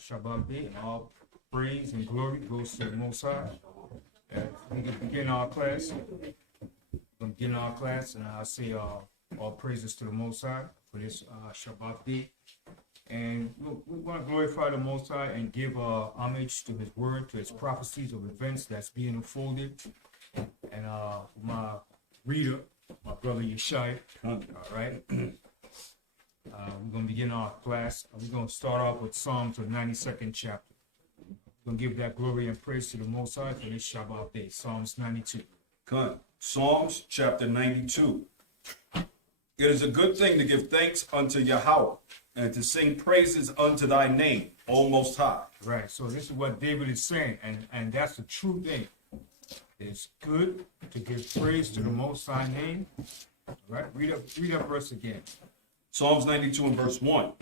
Shabbat day, and all praise and glory goes to the Most High. We can begin our class. And I say all praises to the Most High for this Shabbat day. And we want to glorify the Most High and give homage to His word, to His prophecies of events that's being unfolded. And my reader, my brother Yeshai, all right? We're going to begin our class. We're going to start off with Psalms, the 92nd chapter. We're going to give that glory and praise to the Most High for this Shabbat day. Psalms 92. Good. Psalms chapter 92. It is a good thing to give thanks unto Yahweh and to sing praises unto thy name, O Most High. Right. So this is what David is saying, and that's the true thing. It's good to give praise to the Most High name. All right. Read that verse again. Psalms 92 and verse 1.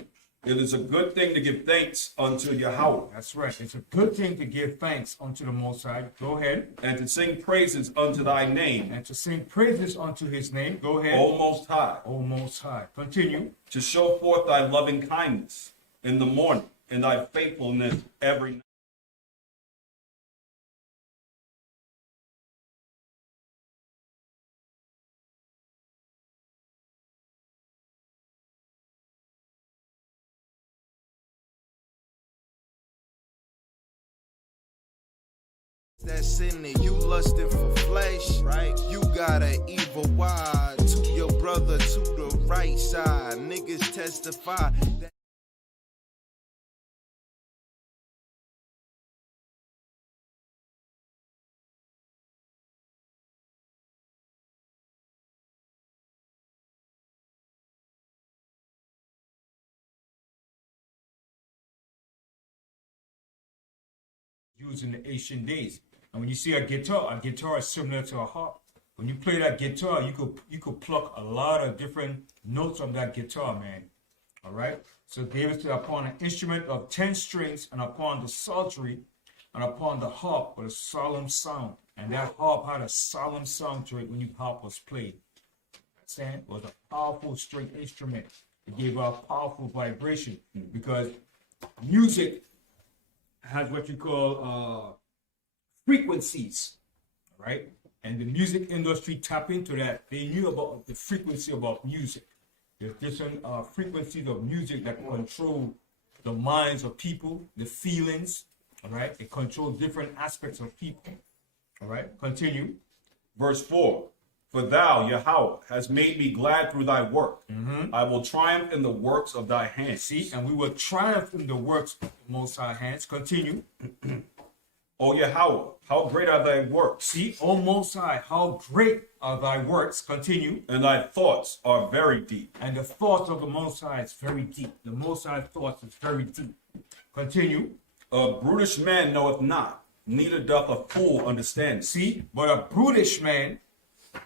It is a good thing to give thanks unto Yahweh. That's right. It's a good thing to give thanks unto the Most High. Go ahead. And to sing praises unto thy name. And to sing praises unto his name. Go ahead. O Most High. O Most High. Continue. To show forth thy loving kindness in the morning and thy faithfulness every night. That's in it. You lusting for flesh, right? You got an evil why to your brother to the right side. Niggas testify that used in the ancient days. And when you see a guitar is similar to a harp. When you play that guitar, you could pluck a lot of different notes on that guitar, man. All right. So David said, upon an instrument of 10 strings, and upon the psaltery, and upon the harp with a solemn sound. And that harp had a solemn sound to it when the harp was played. Saying it was a powerful string instrument. It gave out powerful vibration because music has what you call frequencies, right? And the music industry tapped into that. They knew about the frequency about music. There's different frequencies of music that control the minds of people, the feelings, all right? It controls different aspects of people, all right? Continue. Verse 4. For thou, Yahweh, hast made me glad through thy work. I will triumph in the works of thy hands. See, and we will triumph in the works of the Most High hands. Continue. O Yahweh, how great are thy works. See, O Most High, how great are thy works. Continue. And thy thoughts are very deep. And the thoughts of the Most High is very deep. The Most High thoughts is very deep. Continue. A brutish man knoweth not, neither doth a fool understand. See, but a brutish man,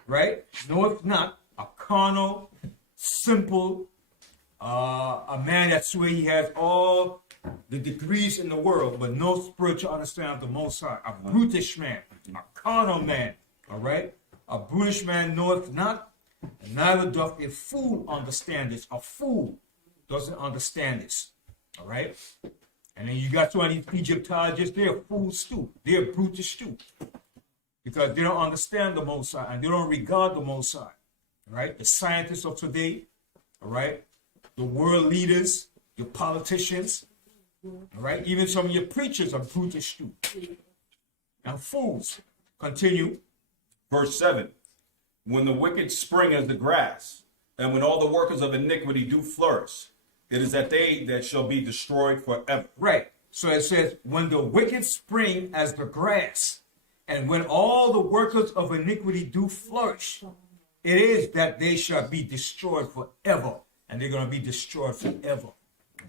right, knoweth not, a carnal, simple, a man that swear he has all the degrees in the world, but no spiritual understanding of the Most High. A brutish man, a carnal man, all right? A brutish man knoweth not, and neither doth a fool understand this. A fool doesn't understand this, all right? And then you got some of these Egyptologists, they're fools too. They're brutish too. Because they don't understand the Most High and they don't regard the Most High, all right? The scientists of today, all right? The world leaders, your politicians, all right? Even some of your preachers are brutish too. And fools. Continue. Verse 7. When the wicked spring as the grass, and when all the workers of iniquity do flourish, it is that they that shall be destroyed forever. Right. So it says, when the wicked spring as the grass, and when all the workers of iniquity do flourish, it is that they shall be destroyed forever. And they're going to be destroyed forever.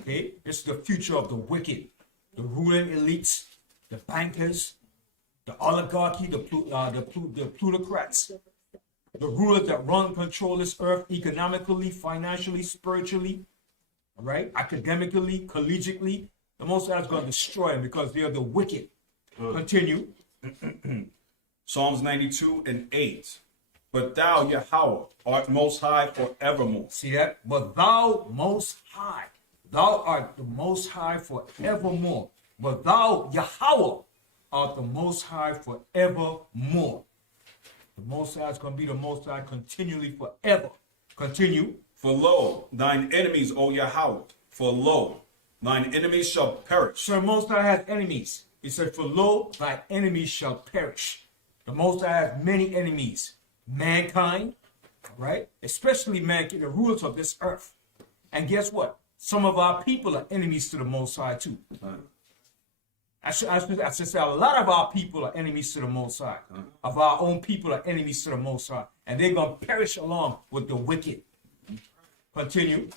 Okay? This is the future of the wicked. The ruling elites, the bankers, the oligarchy, the plutocrats, the rulers that run and control this earth economically, financially, spiritually, all right? Academically, collegiately. The Most High is going to destroy them because they are the wicked. Continue. Psalms 92 and 8. But thou, Yahweh, art most high forevermore. See that? But thou most high. Thou art the Most High forevermore. But thou, Yahweh, art the Most High forevermore. The Most High is going to be the Most High continually forever. Continue. For lo, thine enemies, O Yahweh, for lo, thine enemies shall perish. So the Most High has enemies. He said, for lo, thy enemies shall perish. The Most High has many enemies. Mankind, right? Especially mankind, the rulers of this earth. And guess what? Some of our people are enemies to the Most High too. I should say a lot of our people are enemies to the Most High. Of our own people are enemies to the Most High. And they're going to perish along with the wicked. Continue.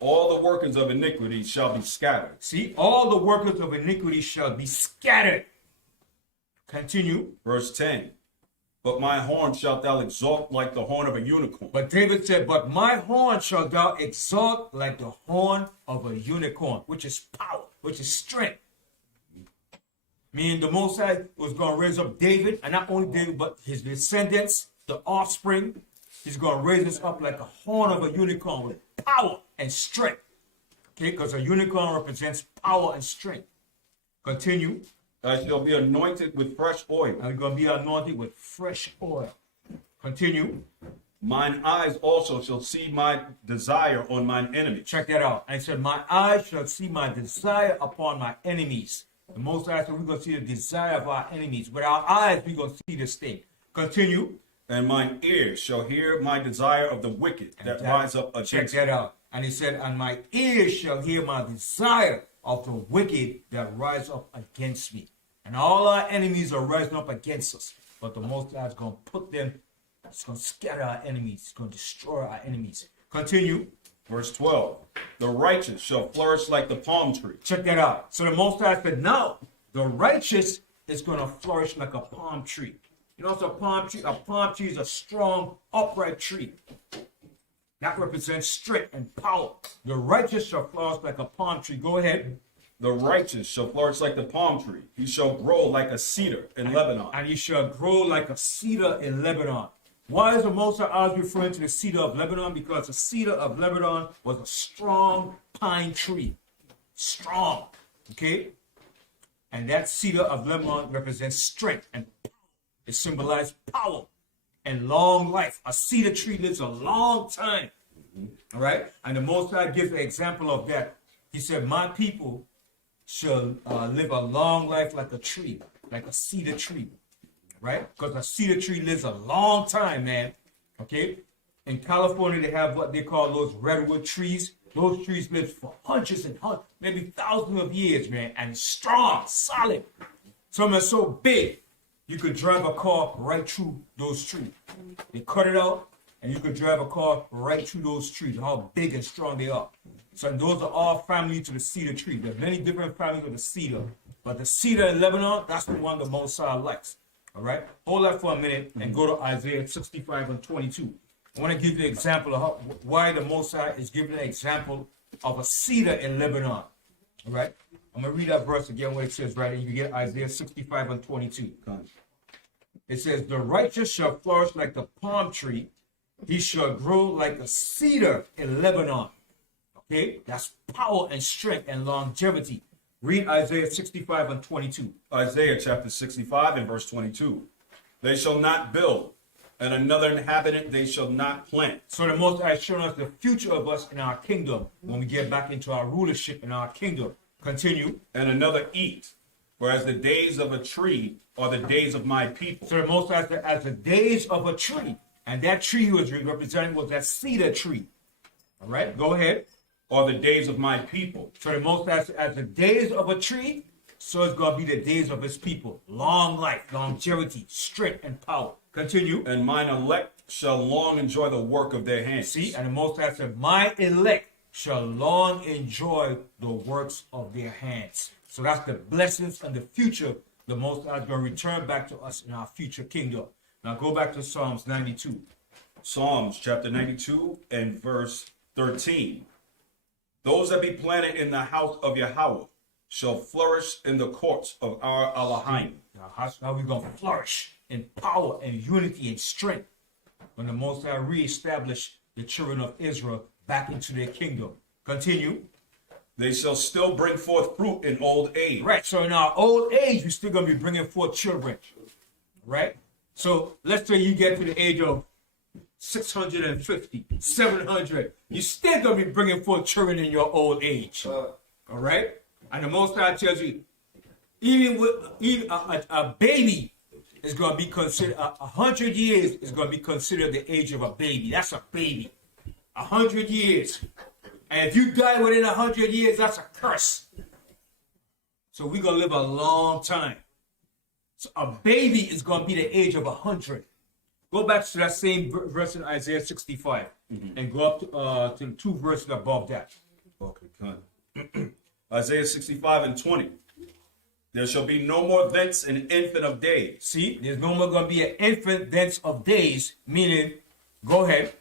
All the workers of iniquity shall be scattered. See, all the workers of iniquity shall be scattered. Continue. Verse 10. But my horn shalt thou exalt like the horn of a unicorn. But David said, but my horn shalt thou exalt like the horn of a unicorn, which is power, which is strength. Meaning the Most High was going to raise up David, and not only David, but his descendants, the offspring. He's going to raise us up like a horn of a unicorn with power and strength. Okay, because a unicorn represents power and strength. Continue. I shall be anointed with fresh oil. I'm going to be anointed with fresh oil. Continue. Mine eyes also shall see my desire on mine enemies. Check that out. And he said, my eyes shall see my desire upon my enemies. The Most High said, we're going to see the desire of our enemies. With our eyes, we're going to see this thing. Continue. And mine ears shall hear my desire of the wicked that rise up against me. Check that out. And he said, and my ears shall hear my desire of the wicked that rise up against me. And all our enemies are rising up against us. But the Most High is going to put them, it's going to scatter our enemies. It's going to destroy our enemies. Continue. Verse 12. The righteous shall flourish like the palm tree. Check that out. So the Most High said, now the righteous is going to flourish like a palm tree. You know what's a palm tree? A palm tree is a strong, upright tree. That represents strength and power. The righteous shall flourish like a palm tree. Go ahead. The righteous shall flourish like the palm tree. He shall grow like a cedar in Lebanon. And he shall grow like a cedar in Lebanon. Why is the Most High always referring to the cedar of Lebanon? Because the cedar of Lebanon was a strong pine tree. Strong. Okay? And that cedar of Lebanon represents strength and power. It symbolizes power and long life. A cedar tree lives a long time. All right? And the Most High gives an example of that. He said, my people shall live a long life like a tree, like a cedar tree, right? Because a cedar tree lives a long time, man. Okay? In California, they have what they call those redwood trees. Those trees live for hundreds and hundreds, maybe thousands of years, man, and strong, solid. Some are so big, you could drive a car right through those trees. They cut it out, and you could drive a car right through those trees, how big and strong they are. So those are all family to the cedar tree. There are many different families of the cedar. But the cedar in Lebanon, that's the one the Most High likes. All right? Hold that for a minute and go to Isaiah 65 and 22. I want to give you an example of why the Most High is giving an example of a cedar in Lebanon. All right? I'm going to read that verse again where it says right here. You get Isaiah 65 and 22. It says, the righteous shall flourish like the palm tree. He shall grow like a cedar in Lebanon. Okay, that's power and strength and longevity. Read Isaiah 65 and 22. Isaiah chapter 65 and verse 22. They shall not build, and another inhabitant they shall not plant. So the Most High is showing us the future of us in our kingdom when we get back into our rulership in our kingdom. Continue. And another eat, whereas the days of a tree are the days of my people. So the Most High said, as the days of a tree, and that tree he was representing was that cedar tree. All right, go ahead. Or the days of my people. So the Most High, as the days of a tree, so it's going to be the days of his people. Long life, longevity, strength, and power. Continue. And mine elect shall long enjoy the work of their hands. See, and the Most High said, my elect shall long enjoy the works of their hands. So that's the blessings and the future. The Most High is going to return back to us in our future kingdom. Now go back to Psalms 92. Psalms chapter 92 and verse 13. Those that be planted in the house of Yahweh shall flourish in the courts of our Elohim. Now, how we going to flourish in power and unity and strength when the Most High reestablish the children of Israel back into their kingdom. Continue. They shall still bring forth fruit in old age. Right. So in our old age, we're still going to be bringing forth children. Right. So let's say you get to the age of 650, 700. You're still going to be bringing forth children in your old age. All right. And the Most High tells you, even a baby is going to be considered, 100 years is going to be considered the age of a baby. That's a baby. 100 years. And if you die within 100 years, that's a curse. So we're going to live a long time. So a baby is going to be the age of 100. Go back to that same verse in Isaiah 65 and go up to 2 verses above that. Okay, good. Isaiah 65 and 20. There shall be no more thence an infant of days. See, there's no more going to be an infant thence of days, meaning, go ahead.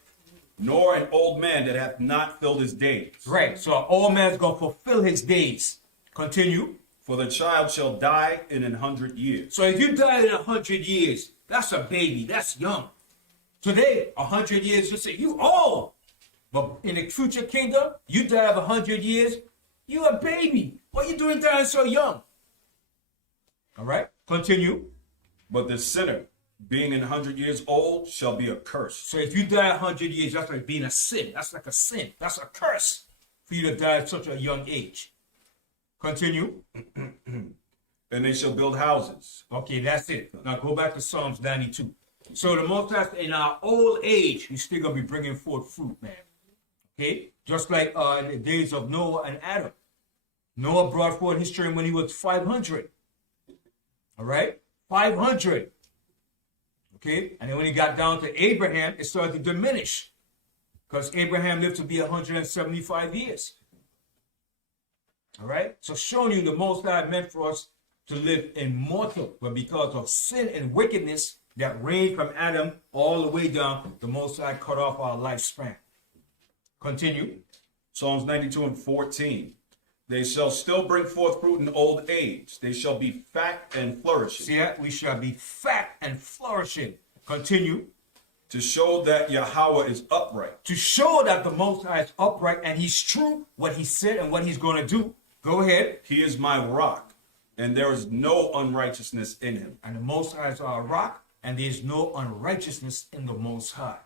Nor an old man that hath not filled his days. Right, so an old man's going to fulfill his days. Continue. For the child shall die in 100 years. So if you die in 100 years, that's a baby, that's young. Today, 100 years, you say, you old. But in the future kingdom, you die of 100 years, you a baby. What are you doing dying so young? All right, continue. But the sinner, being 100 years old, shall be accursed. So if you die 100 years, that's like being a sin. That's like a sin. That's a curse for you to die at such a young age. Continue. And they shall build houses. Okay, that's it. Now go back to Psalms 92. So the Most High, in our old age, we're still going to be bringing forth fruit, man. Okay? Just like in the days of Noah and Adam. Noah brought forth his children when he was 500. All right? 500. Okay? And then when he got down to Abraham, it started to diminish. Because Abraham lived to be 175 years. All right? So showing you the Most High meant for us to live immortal. But because of sin and wickedness that reigned from Adam all the way down, the Most High cut off our lifespan. Continue. Psalms 92 and 14. They shall still bring forth fruit in old age. They shall be fat and flourishing. See that? We shall be fat and flourishing. Continue. To show that Yahweh is upright. To show that the Most High is upright and he's true, what he said and what he's going to do. Go ahead. He is my rock, and there is no unrighteousness in him. And the Most High is our rock, and there is no unrighteousness in the Most High.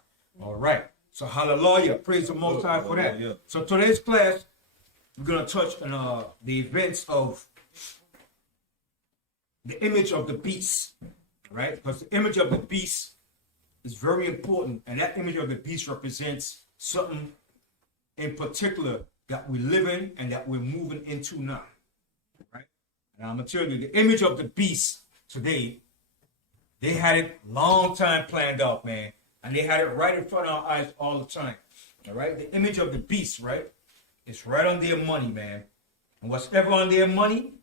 All right. So hallelujah. Praise the Most High for that. Hallelujah. So today's class, we're going to touch on the events of the image of the beast. Right? Because the image of the beast is very important. And that image of the beast represents something in particular that we live in and that we're moving into now. Right? And I'm going to tell you, the image of the beast today, they had it long time planned out, man. And they had it right in front of our eyes all the time. All right? The image of the beast, right? It's right on their money, man. And what's ever on their money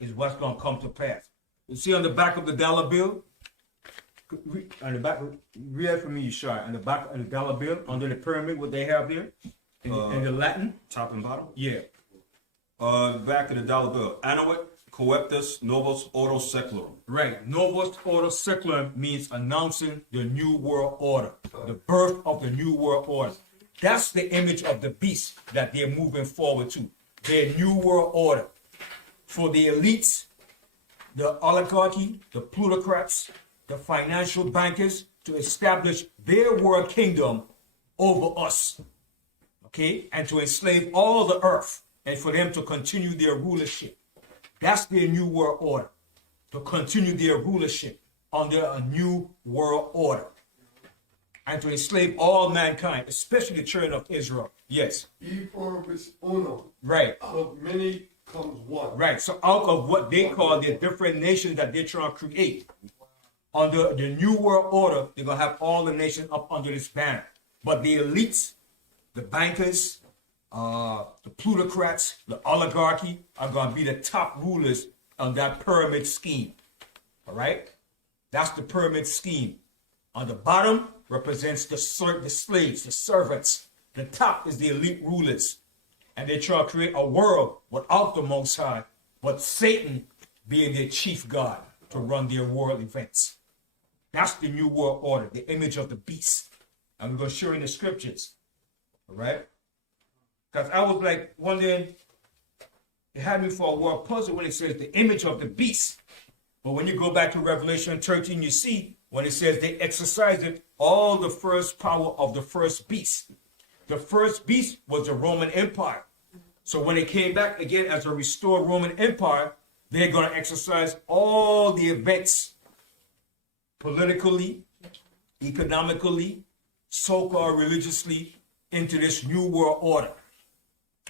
is what's going to come to pass. You see on the back of the dollar bill? On the back, read it for me, Yeshua. On the back of the dollar bill, under the pyramid, what they have there? In the Latin? Top and bottom? Yeah. Back to the dollar bill. Annuit coeptus novus ordo secularum. Right. Novus ordo secularum means announcing the new world order. The birth of the new world order. That's the image of the beast that they're moving forward to. Their new world order. For the elites, the oligarchy, the plutocrats, the financial bankers, to establish their world kingdom over us. Okay? And to enslave all the earth. And for them to continue their rulership. That's their new world order. To continue their rulership under a new world order. And to enslave all mankind, especially the children of Israel. Yes. E pluribus unum. Right. Out of many comes one. Right. So out of what they call the different nations that they're trying to create, under the new world order, they're going to have all the nations up under this banner. But the elites, the bankers, the plutocrats, the oligarchy are going to be the top rulers on that pyramid scheme. All right? That's the pyramid scheme. On the bottom represents the slaves, the servants. The top is the elite rulers. And they try to create a world without the Most High, but Satan being their chief god to run their world events. That's the new world order, the image of the beast. And we're going to show in the scriptures. All right? Because I was like wondering, it had me for a word puzzle when it says the image of the beast. But when you go back to Revelation 13, you see when it says they exercised all the first power of the first beast. The first beast was the Roman Empire. So when it came back again as a restored Roman Empire, they're going to exercise all the events politically, economically, so-called religiously into this new world order.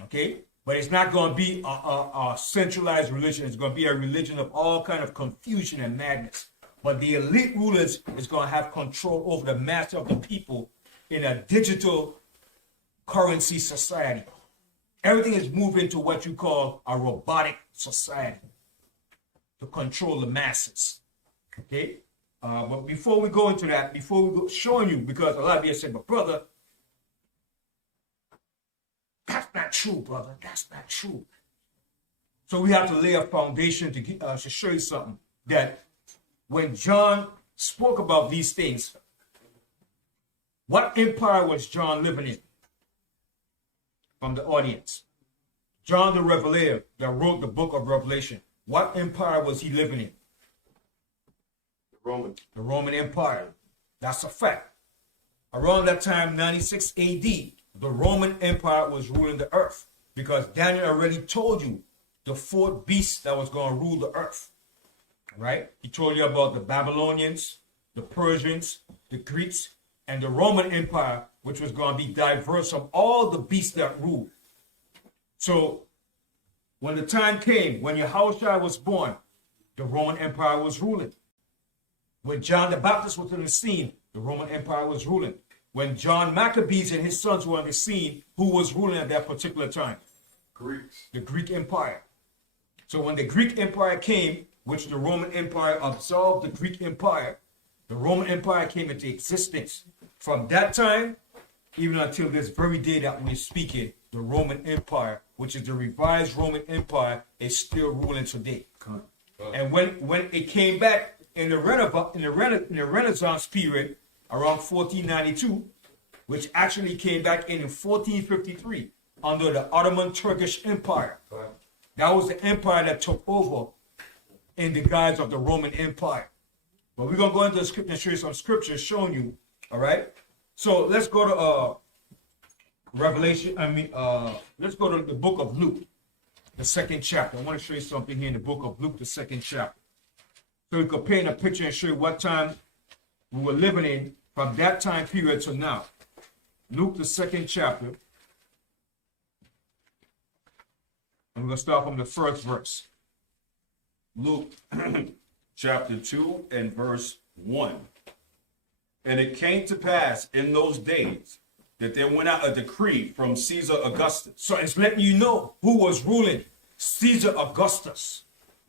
Okay? But it's not going to be a centralized religion. It's going to be a religion of all kind of confusion and madness. But the elite rulers is going to have control over the mass of the people in a digital currency society. Everything is moving to what you call a robotic society to control the masses. Okay? But before we go into that, before we go showing you, because a lot of you said, but brother, that's not true, brother. That's not true. So we have to lay a foundation to show you something. That when John spoke about these things, what empire was John living in? From the audience. John the Revelator that wrote the book of Revelation. What empire was he living in? The Roman Empire. That's a fact. Around that time, 96 AD, the Roman Empire was ruling the earth because Daniel already told you the fourth beast that was going to rule the earth. Right? He told you about the Babylonians, the Persians, the Greeks, and the Roman Empire, which was going to be diverse from all the beasts that ruled. So when the time came, when Yahushua was born, the Roman Empire was ruling. When John the Baptist was on the scene, the Roman Empire was ruling. When John Maccabees and his sons were on the scene, who was ruling at that particular time? Greeks. The Greek Empire. So when the Greek Empire came, which the Roman Empire absorbed the Greek Empire, the Roman Empire came into existence. From that time, even until this very day that we're speaking, the Roman Empire, which is the revised Roman Empire, is still ruling today. And when it came back in the Renaissance period, around 1492, which actually came back in 1453 under the Ottoman Turkish Empire. That was the empire that took over in the guise of the Roman Empire. But we're going to go into the scripture and show you some scriptures showing you, all right? So let's go to let's go to the book of Luke, the 2nd chapter. I want to show you something here in the book of Luke, the 2nd chapter. So we could paint a picture and show you what time we were living in from that time period to now. Luke, the 2nd chapter. And we're going to start from the first verse. Luke chapter 2 and verse 1. And it came to pass in those days that there went out a decree from Caesar Augustus. So it's letting you know who was ruling. Caesar Augustus.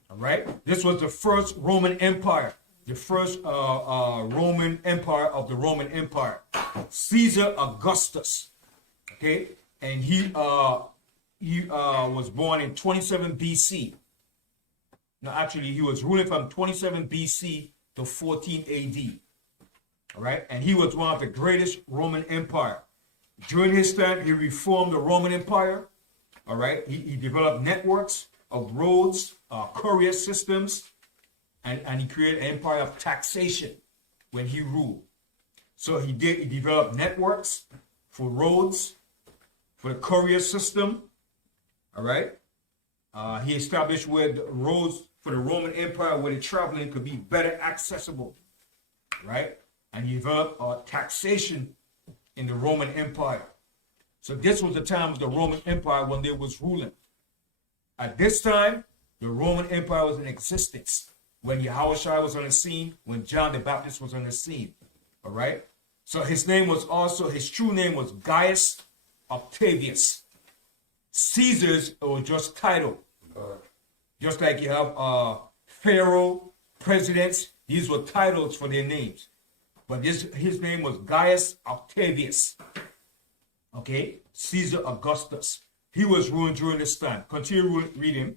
All right? This was the first Roman Empire. The first Roman Empire of the Roman Empire. Caesar Augustus. Okay? And he was born in 27 BC. No, actually, he was ruling from 27 BC to 14 AD. All right? And he was one of the greatest Roman Empire. During his time, he reformed the Roman Empire. All right? He developed networks of roads, courier systems, and he created an empire of taxation when he ruled. So he developed networks for roads, for the courier system. All right? He established where the roads for the Roman Empire, where the traveling could be better accessible, right? And he developed taxation in the Roman Empire. So this was the time of the Roman Empire when they was ruling. At this time, the Roman Empire was in existence when Yahushua was on the scene, when John the Baptist was on the scene, all right? So his true name was Gaius Octavius. Caesars were just title. Just like you have Pharaoh, presidents, these were titles for their names. But his name was Gaius Octavius. Okay? Caesar Augustus. He was ruling during this time. Continue reading.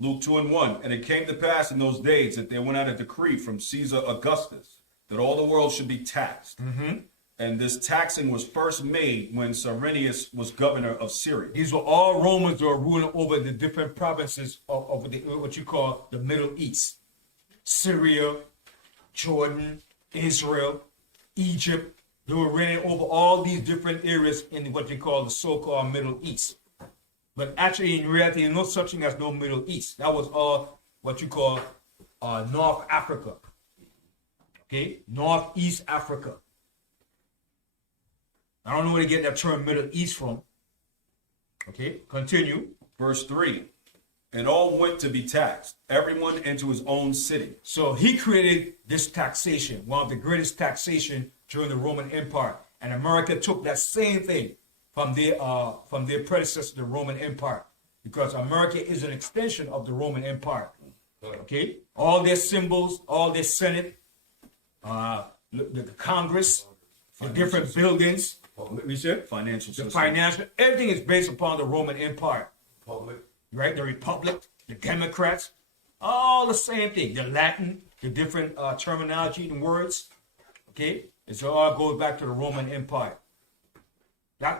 Luke 2 and 1. And it came to pass in those days that there went out a decree from Caesar Augustus that all the world should be taxed. And this taxing was first made when Cyrenius was governor of Syria. These were all Romans who were ruling over the different provinces of what you call the Middle East. Syria, Jordan, Israel, Egypt. They were reigning over all these different areas in what they call the so-called Middle East. But actually, in reality, there's no such thing as no Middle East. That was all what you call North Africa. Okay? Northeast Africa. I don't know where to get that term Middle East from. Okay? Continue. Verse 3. And all went to be taxed, everyone into his own city. So he created this taxation, one of the greatest taxation during the Roman Empire. And America took that same thing from their predecessor, the Roman Empire. Because America is an extension of the Roman Empire. Okay? All their symbols, all their Senate, the Congress, the different buildings, we said, Financial the system. financial, everything is based upon the Roman Empire. Public. Right? The Republic, the Democrats, all the same thing. The Latin, the different terminology and words. Okay? It all goes back to the Roman Empire.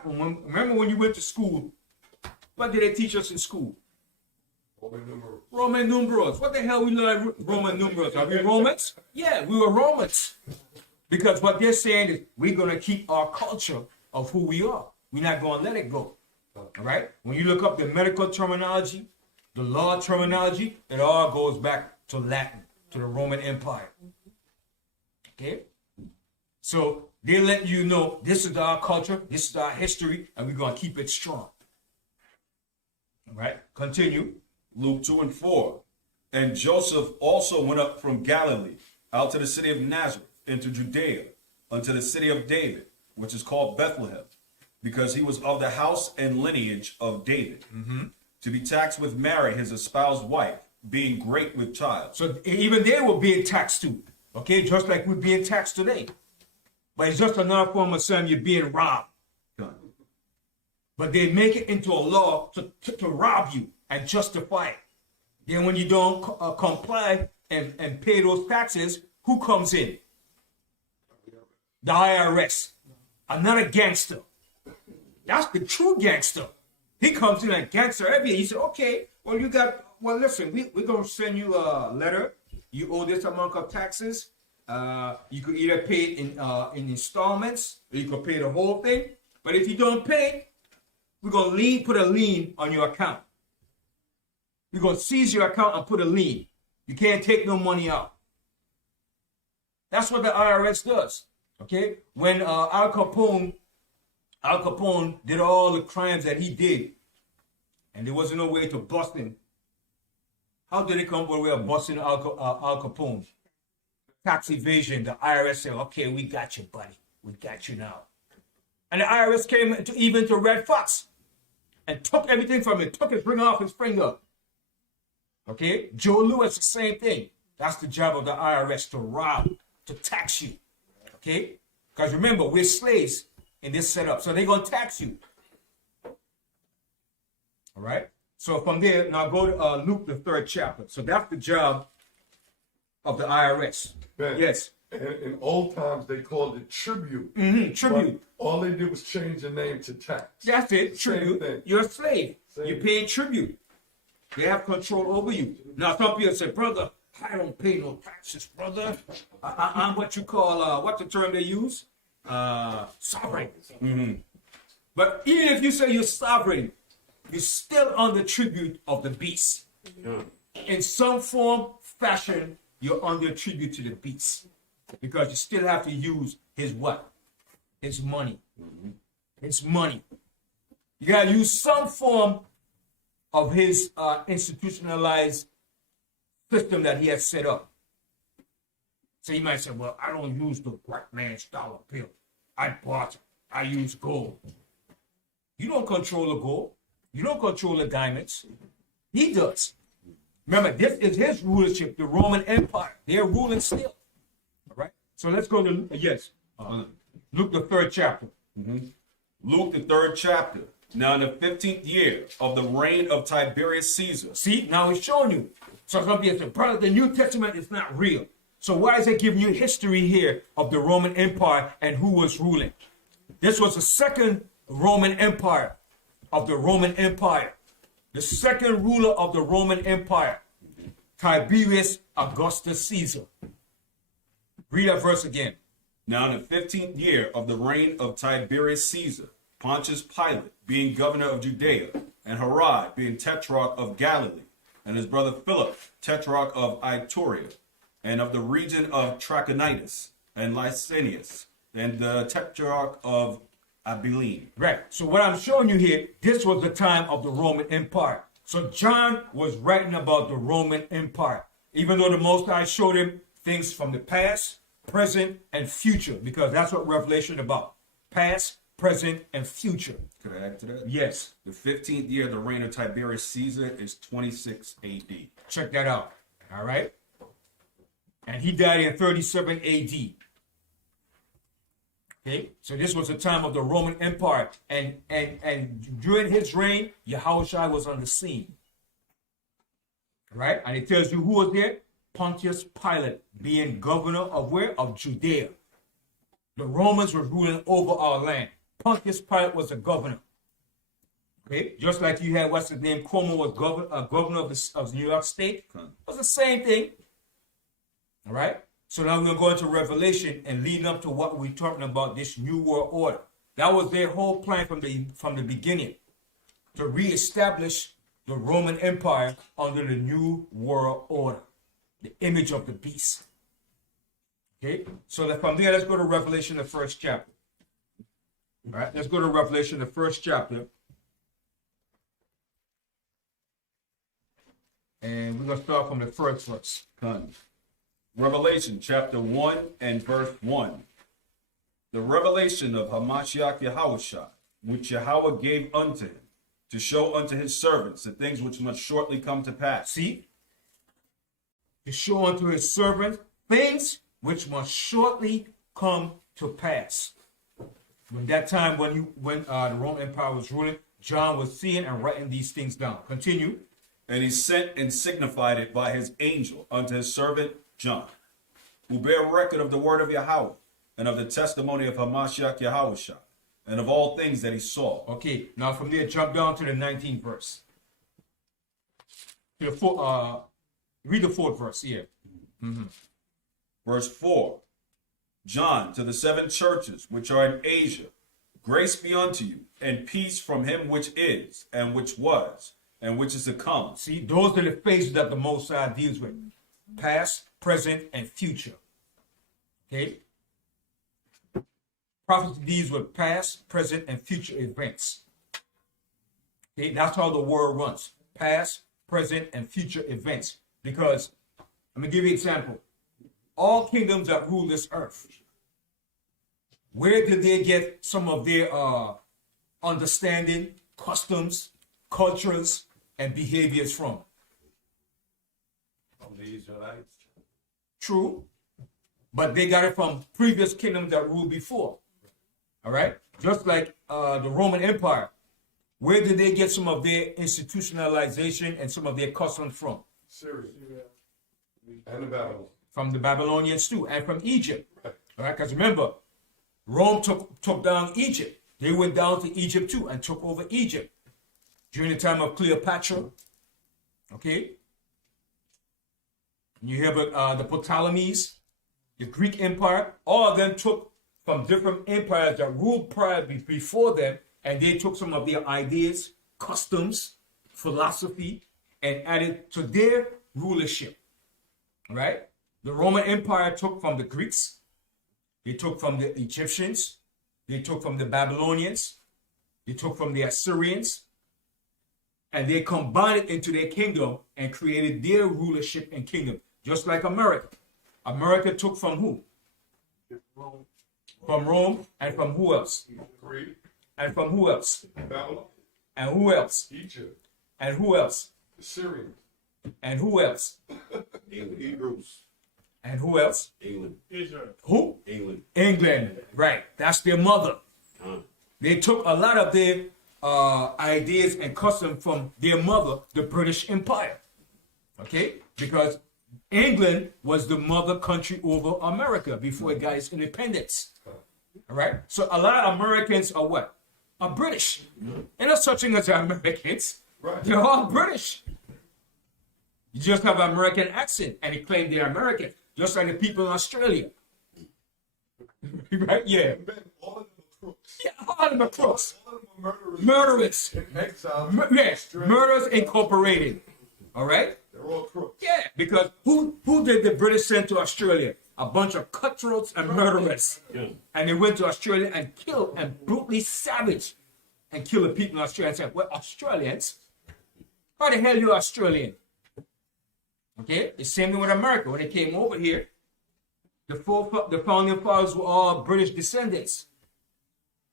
Remember when you went to school, what did they teach us in school? Roman numerals. Roman numerals. What the hell we learn Roman numerals? Are we Romans? Yeah, we were Romans. Because what they're saying is we're going to keep our culture of who we are. We're not going to let it go. All right? When you look up the medical terminology, the law terminology, it all goes back to Latin, to the Roman Empire. Okay? So they let you know this is our culture, this is our history, and we're going to keep it strong. All right? Continue. Luke 2 and 4. And Joseph also went up from Galilee out to the city of Nazareth into Judea unto the city of David, which is called Bethlehem, because he was of the house and lineage of David, to be taxed with Mary, his espoused wife, being great with child. So even they were being taxed too. Okay? Just like we're being taxed today. But it's just another form of saying you're being robbed. But they make it into a law to rob you and justify it. Then when you don't comply and pay those taxes, who comes in? The IRS. Another gangster. That's the true gangster. He comes in like gangster every year. He said, okay, well, listen, we're going to send you a letter. You owe this amount of taxes. You could either pay it in installments, or you could pay the whole thing. But if you don't pay, we're going to put a lien on your account. We're going to seize your account and put a lien. You can't take no money out. That's what the IRS does. Okay? When Al Capone did all the crimes that he did, and there wasn't no way to bust him. How did it come up with a way of busting Al Capone? Tax evasion. The IRS said, okay, we got you, buddy. We got you now. And the IRS came even to Red Fox and took everything from him, took his ring off his finger. Okay? Joe Lewis, the same thing. That's the job of the IRS, to rob, to tax you. Okay? Because remember, we're slaves in this setup. So they're going to tax you. All right? So from there, now go to Luke, the 3rd chapter. So that's the job of the IRS. Ben, Yes. In old times, they called it tribute. Tribute. But all they did was change the name to tax. That's it. Same Tribute. thing. You're a slave. Same You're paying tribute. They have control over you. Now, some people say, brother, I don't pay no taxes, brother. I'm what you call, what's the term they use? Sovereign. But even if you say you're sovereign, you're still under tribute of the beast. In some form, fashion, you're under tribute to the beast. Because you still have to use his what? His money. His money. You got to use some form of his institutionalized system that he has set up. So you might say, well, I don't use the black man's dollar bill. I bought it. I use gold. You don't control the gold. You don't control the diamonds. He does. Remember, this is his rulership, the Roman Empire. They're ruling still. All right? So let's go to, Luke, the 3rd chapter. Luke, the 3rd chapter. Now in the 15th year of the reign of Tiberius Caesar. See, now he's showing you. So some people say, brother, the New Testament is not real. So why is it giving you history here of the Roman Empire and who was ruling? This was the second Roman Empire of the Roman Empire. The second ruler of the Roman Empire, Tiberius Augustus Caesar. Read that verse again. Now in the 15th year of the reign of Tiberius Caesar, Pontius Pilate being governor of Judea, and Herod being tetrarch of Galilee, and his brother Philip, tetrarch of Iturea, and of the region of Trachonitis and Lysanias, and the tetrarch of Abilene. Right. So what I'm showing you here, this was the time of the Roman Empire. So John was writing about the Roman Empire, even though the Most High showed him things from the past, present, and future, because that's what Revelation is about. Past, present, and future. Could I add to that? Yes. The 15th year of the reign of Tiberius Caesar is 26 AD. Check that out. All right. And he died in 37 AD. Okay, so this was the time of the Roman Empire, and during his reign, Yahushua was on the scene. Right, and it tells you who was there: Pontius Pilate, being governor of where? Of Judea. The Romans were ruling over our land. Pontius Pilate was a governor. Okay, just like you had what's his name? Cuomo was governor of New York State. It was the same thing. All right. So now we're going to go into Revelation and leading up to what we're talking about, this New World Order. That was their whole plan from the beginning, to reestablish the Roman Empire under the New World Order, the image of the beast. Okay, so from there, let's go to Revelation, the first chapter. All right, let's go to Revelation, the first chapter. And we're going to start from the first verse. Revelation chapter 1 and verse 1. The revelation of Hamashiach Yahushua, which Yahweh gave unto him, to show unto his servants the things which must shortly come to pass. See? To show unto his servants things which must shortly come to pass. When that time when the Roman Empire was ruling, John was seeing and writing these things down. Continue. And he sent and signified it by his angel unto his servant John, who bear record of the word of Yahweh, and of the testimony of Hamashiach Yahushua, and of all things that he saw. Okay, now from there, jump down to the 19th verse. To the read the 4th verse here. Verse 4. John, to the 7 churches which are in Asia, grace be unto you, and peace from him which is, and which was, and which is to come. See, those are the phases that the Most High deals with. Past, present, and future. Okay? Prophecy deals with past, present, and future events. Okay? That's how the world runs. Past, present, and future events. Because, let me give you an example. All kingdoms that rule this earth, where did they get some of their understanding, customs, cultures, and behaviors from? From the Israelites. True, but they got it from previous kingdoms that ruled before. All right, just like the Roman Empire, where did they get some of their institutionalization and some of their customs from? Syria. And the Babylon. From the Babylonians too, and from Egypt. All right, because remember, Rome took down Egypt. They went down to Egypt too and took over Egypt during the time of Cleopatra. Okay. You hear about the Ptolemies, the Greek Empire. All of them took from different empires that ruled prior before them, and they took some of their ideas, customs, philosophy, and added to their rulership. Right? The Roman Empire took from the Greeks, they took from the Egyptians, they took from the Babylonians, they took from the Assyrians, and they combined it into their kingdom and created their rulership and kingdom. Just like America. America took from who? Rome. From Rome, and from who else? Greek. And from who else? Babylon. And who else? Egypt. And who else? The Syrians. And who else? Hebrews. And who else? England. Israel. Who? England. England. Right. That's their mother. They took a lot of their ideas and custom from their mother, the British Empire. Okay? Because England was the mother country over America before it got its independence. All right? So a lot of Americans are what? Are British. They're not such thing as Americans. Right. They're all British. You just have an American accent and they claim they're American, just like the people in Australia. Right? Yeah. Ben, all of them are crooks. Yeah, all of them are crooks. All of them are murderers. Murderers. In exile. Yes, Murders Incorporated. All right? They're all crooks. Yeah, because who did the British send to Australia? A bunch of cutthroats and murderers. Yeah. And they went to Australia and killed and brutally savage and killed the people in Australia and said, well, Australians? How the hell are you Australian? Okay, the same thing with America. When they came over here, the founding fathers were all British descendants.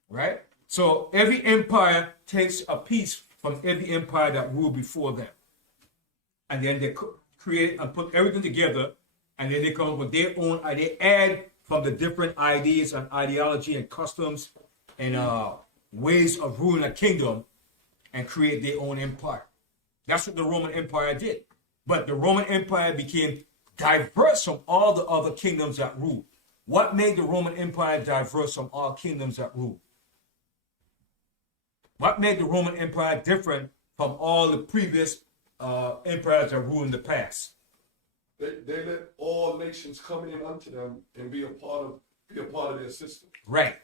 Right? So every empire takes a piece from every empire that ruled before them. And then they create and put everything together, and then they come up with their own, they add from the different ideas and ideology and customs and ways of ruling a kingdom and create their own empire. That's what the Roman Empire did. But the Roman Empire became diverse from all the other kingdoms that ruled. What made the Roman Empire diverse from all kingdoms that ruled? What made the Roman Empire different from all the previous empires that ruled in the past? They let all nations come in unto them and be a part of their system. Right.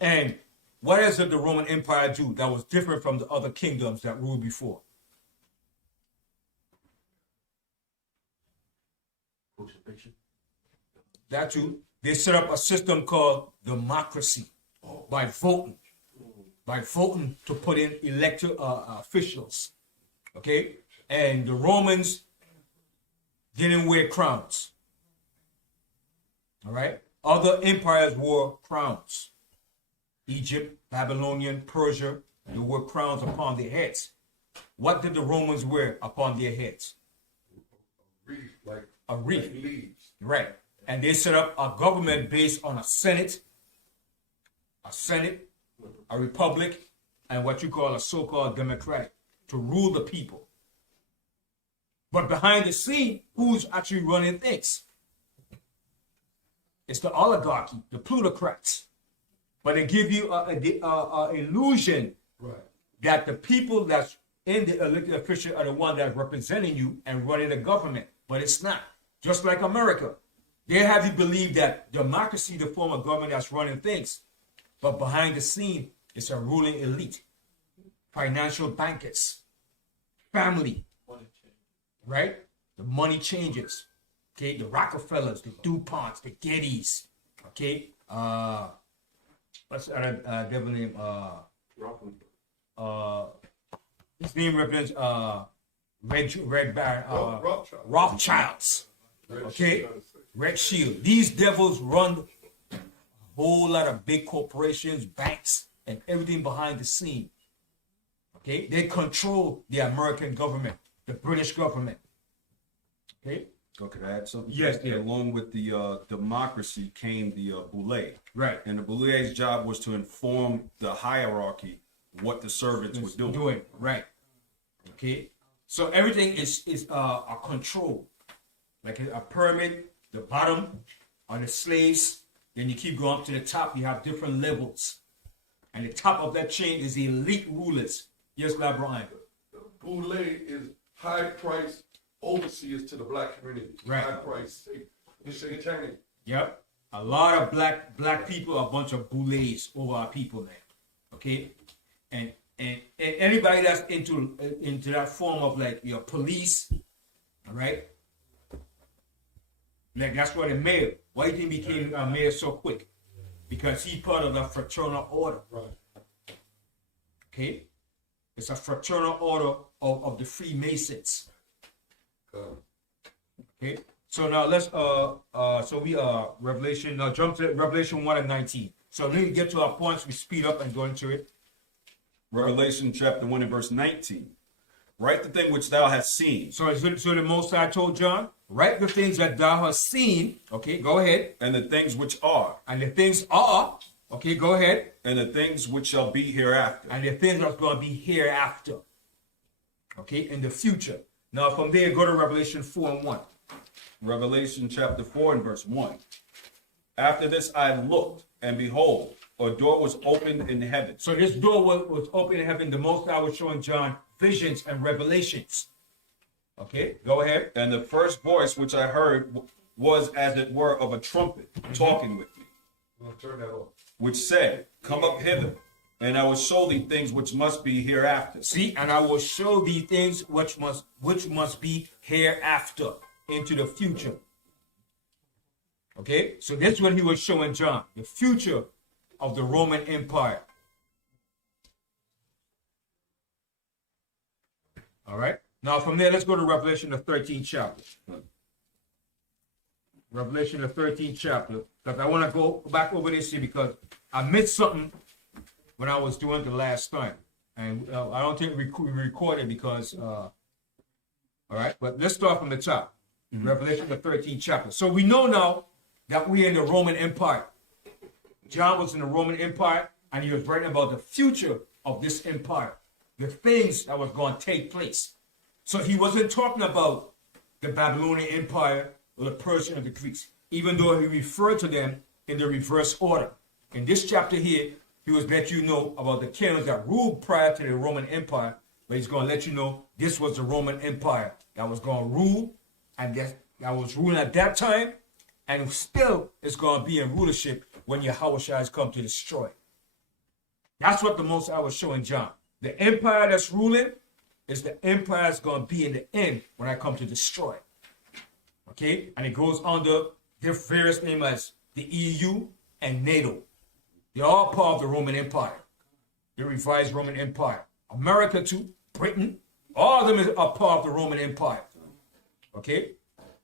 And what else did the Roman Empire do that was different from the other kingdoms that ruled before? That too. They set up a system called democracy by voting to put in elected officials. Okay? And the Romans didn't wear crowns. All right? Other empires wore crowns. Egypt, Babylonian, Persia, they wore crowns upon their heads. What did the Romans wear upon their heads? A wreath. Like leaves. Right. And they set up a government based on a Senate, a republic, and what you call a so-called democratic to rule the people. But behind the scene, who's actually running things? It's the oligarchy, the plutocrats. But they give you a illusion Right. that the people that's in the elected official are the one that's representing you and running the government. But it's not. Just like America. They have you believe that democracy, the form of government that's running things. But behind the scene, it's a ruling elite. Financial bankers. Family. Right? The money changes. Okay? The Rockefellers, the DuPonts, the Gettys. Okay? What's the other devil name? His name represents Red Baron, Rothschilds. Okay? Red Shield. These devils run a whole lot of big corporations, banks, and everything behind the scene. Okay? They control the American government, the British government. Okay? So could I add something? Yes, yeah. Along with the democracy came the boule. Right. And the boule's job was to inform the hierarchy what the servants were doing. Right. Okay. So everything is a control, like a pyramid. The bottom are the slaves. Then you keep going up to the top. You have different levels, and the top of that chain is the elite rulers. Yes, Brian. Boule is high price overseers to the black community. Right. High price. Satanic. Yep. A lot of black people are a bunch of boulets over our people, man. Okay. And anybody that's into that form of like your police, all right? Like that's why the mayor. Why do you think he became a mayor so quick? Because he's part of the fraternal order. Right. Okay? It's a fraternal order of the Freemasons. Okay? So now let's Revelation, now jump to Revelation 1 and 19. So when we get to our points, we speed up and go into it. Revelation chapter 1 and verse 19. Write the thing which thou hast seen. So the Most High told John, write the things that thou hast seen. Okay, go ahead. And the things which are. And the things are. Okay, go ahead. And the things which shall be hereafter. And the things that's going to be hereafter. Okay, in the future. Now from there, go to Revelation 4 and 1. Revelation chapter 4 and verse 1. After this I looked, and behold, a door was opened in heaven. So this door was open in heaven. The Most High was showing John visions and revelations. Okay, go ahead. And the first voice which I heard was as it were of a trumpet talking with me, I'll turn that off. which said, Come up hither, and I will show thee things which must be hereafter. See, and I will show thee things which must be hereafter, into the future. Okay, so this is what he was showing John, the future of the Roman Empire. All right, now from there, let's go to Revelation, the 13th chapter. Revelation, the 13th chapter, because I want to go back over this here because I missed something when I was doing the last time. And I don't think we recorded because, all right, but let's start from the top. Revelation, the 13th chapter. So we know now that we're in the Roman Empire. John was in the Roman Empire, and he was writing about the future of this empire, the things that was going to take place. So he wasn't talking about the Babylonian Empire or the Persian or the Greeks, even though he referred to them in the reverse order. In this chapter here, he was letting you know about the kingdoms that ruled prior to the Roman Empire, but he's going to let you know this was the Roman Empire that was going to rule, and that was ruling at that time, and still is going to be in rulership when Yahushua has come to destroy. That's what the Most High was showing John. The empire that's ruling is the empire that's going to be in the end when I come to destroy. Okay? And it goes under their various names as the EU and NATO. They're all part of the Roman Empire. The revised Roman Empire. America too, Britain, all of them are part of the Roman Empire. Okay?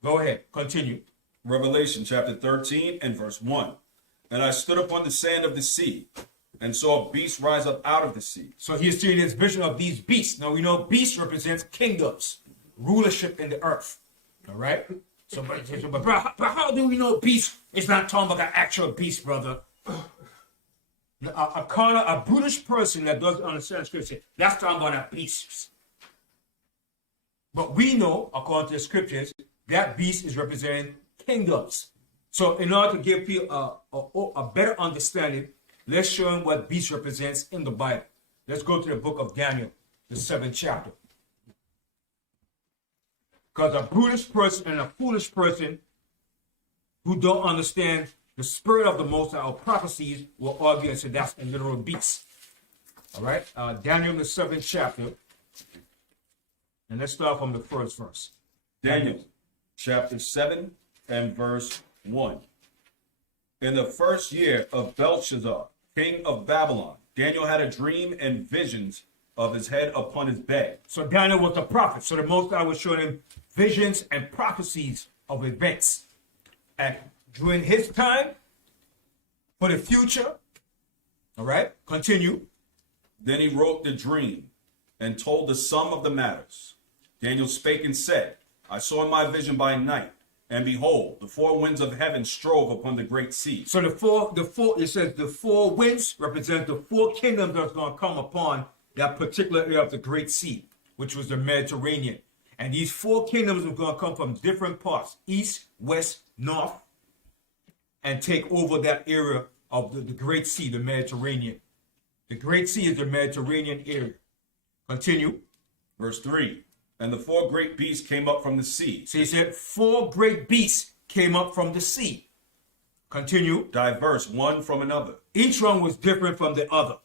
Go ahead. Continue. Revelation chapter 13 and verse 1. And I stood upon the sand of the sea, and saw a beast rise up out of the sea. So he's seeing this vision of these beasts. Now we know beast represents kingdoms, rulership in the earth. All right? So, but how do we know beast is not talking about an actual beast, brother? A brutish person that doesn't understand scripture, that's talking about a beast. But we know, according to the scriptures, that beast is representing kingdoms. So in order to give people a better understanding, let's show them what beast represents in the Bible. Let's go to the book of Daniel, the 7th chapter. Because a brutish person and a foolish person who don't understand the spirit of the Most High or prophecies will argue and say that's a literal beast. All right? Daniel, the 7th chapter. And let's start from the first verse. Daniel chapter 7 and verse 1. In the first year of Belshazzar, king of Babylon, Daniel had a dream and visions of his head upon his bed. So Daniel was a prophet. So the Most High was showing him visions and prophecies of events. And during his time, for the future, all right, continue. Then he wrote the dream and told the sum of the matters. Daniel spake and said, I saw in my vision by night, and behold, the four winds of heaven strove upon the great sea. So it says the four winds represent the four kingdoms that's going to come upon that particular area of the great sea, which was the Mediterranean. And these four kingdoms are going to come from different parts, east, west, north, and take over that area of the great sea, the Mediterranean. The great sea is the Mediterranean area. Continue. Verse 3. And the four great beasts came up from the sea. So he said, four great beasts came up from the sea. Continue. Diverse one from another. Each one was different from the other.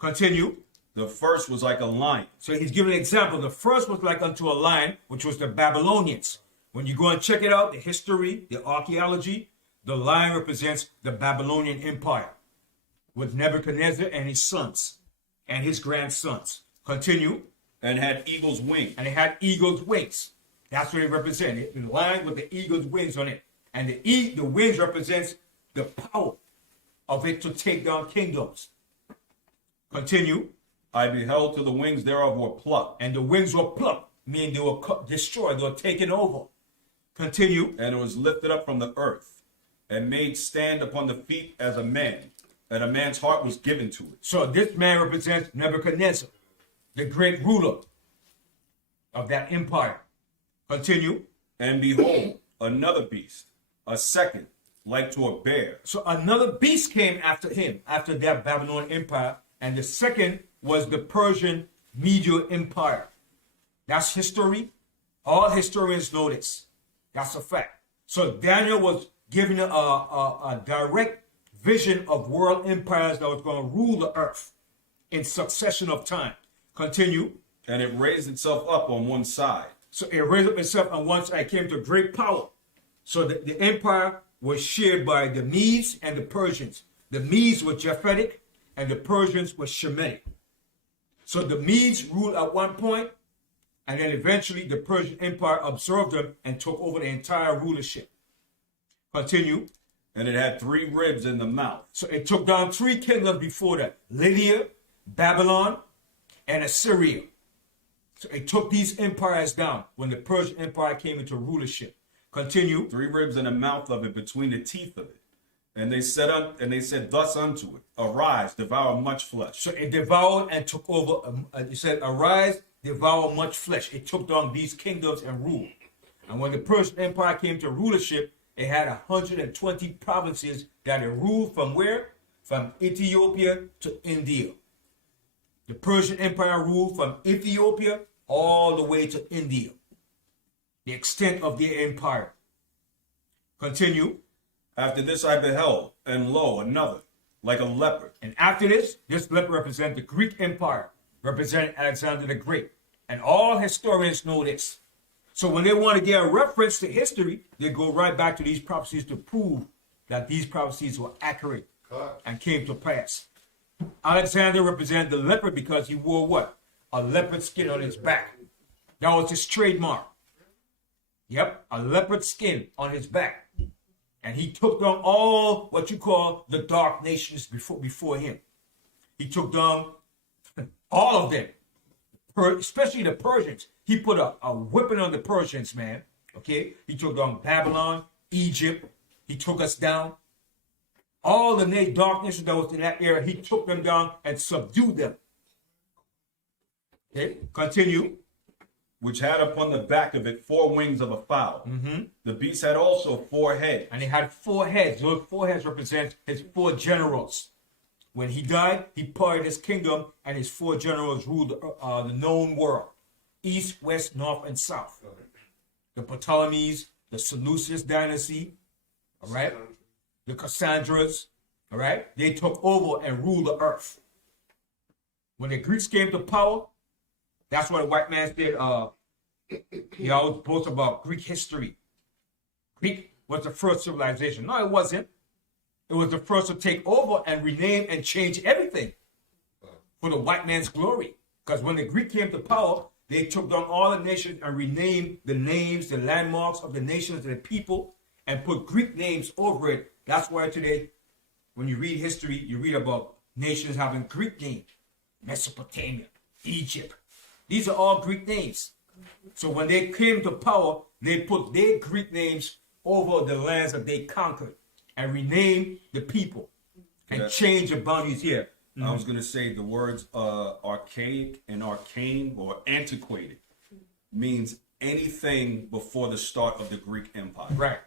Continue. The first was like a lion. So he's giving an example. The first was like unto a lion, which was the Babylonians. When you go and check it out, the history, the archaeology, the lion represents the Babylonian Empire with Nebuchadnezzar and his sons and his grandsons. Continue. And had eagle's wings. And it had eagle's wings. That's what it represented. The lion with the eagle's wings on it. And the wings represents the power of it to take down kingdoms. Continue. I beheld till the wings thereof were plucked. And the wings were plucked, meaning they were destroyed, they were taken over. Continue. And it was lifted up from the earth, and made stand upon the feet as a man, and a man's heart was given to it. So this man represents Nebuchadnezzar, the great ruler of that empire. Continue. And behold, another beast, a second, like to a bear. So another beast came after him, after that Babylonian empire, and the second was the Persian Media Empire. That's history. All historians know this. That's a fact. So Daniel was given a direct vision of world empires that was going to rule the earth in succession of time. Continue. And it raised itself up on one side. So it raised up itself on one side, came to great power. So the empire was shared by the Medes and the Persians. The Medes were Japhetic and the Persians were Shemitic. So the Medes ruled at one point, and then eventually the Persian Empire absorbed them and took over the entire rulership. Continue. And it had 3 ribs in the mouth. So it took down 3 kingdoms before that: Lydia, Babylon, and Assyria. So it took these empires down when the Persian Empire came into rulership. Continue. 3 ribs in the mouth of it, between the teeth of it. And they said thus unto it, arise, devour much flesh. So it devoured and took over. It said, arise, devour much flesh. It took down these kingdoms and ruled. And when the Persian Empire came to rulership, it had 120 provinces that it ruled from where? From Ethiopia to India. The Persian Empire ruled from Ethiopia all the way to India. The extent of their empire. Continue. After this I beheld, and lo, another, like a leopard. And after this leopard represents the Greek Empire, representing Alexander the Great. And all historians know this. So when they want to get a reference to history, they go right back to these prophecies to prove that these prophecies were accurate and came to pass. Alexander represented the leopard because he wore what? A leopard skin on his back. That was his trademark. Yep, a leopard skin on his back. And he took down all what you call the dark nations before him. He took down all of them, especially the Persians. He put a whipping on the Persians, man. Okay? He took down Babylon, Egypt. He took us down. All the dark nations that was in that era, he took them down and subdued them. Okay? Continue. Which had upon the back of it 4 wings of a fowl. The beast had also 4 heads. And he had 4 heads. Those 4 heads represent his 4 generals. When he died, he parted his kingdom, and his 4 generals ruled the known world. East, west, north, and south. The Ptolemies, the Seleucid dynasty, all right? The Cassandras, all right? They took over and ruled the earth. When the Greeks came to power, that's what the white man said. He always boasts about Greek history. Greek was the first civilization. No, it wasn't. It was the first to take over and rename and change everything for the white man's glory. Because when the Greek came to power, they took down all the nations and renamed the names, the landmarks of the nations and the people, and put Greek names over it. That's why today, when you read history, you read about nations having Greek names. Mesopotamia, Egypt. These are all Greek names. So when they came to power, they put their Greek names over the lands that they conquered and renamed the people and changed the boundaries here. I was going to say the words archaic and arcane or antiquated means anything before the start of the Greek Empire. Right.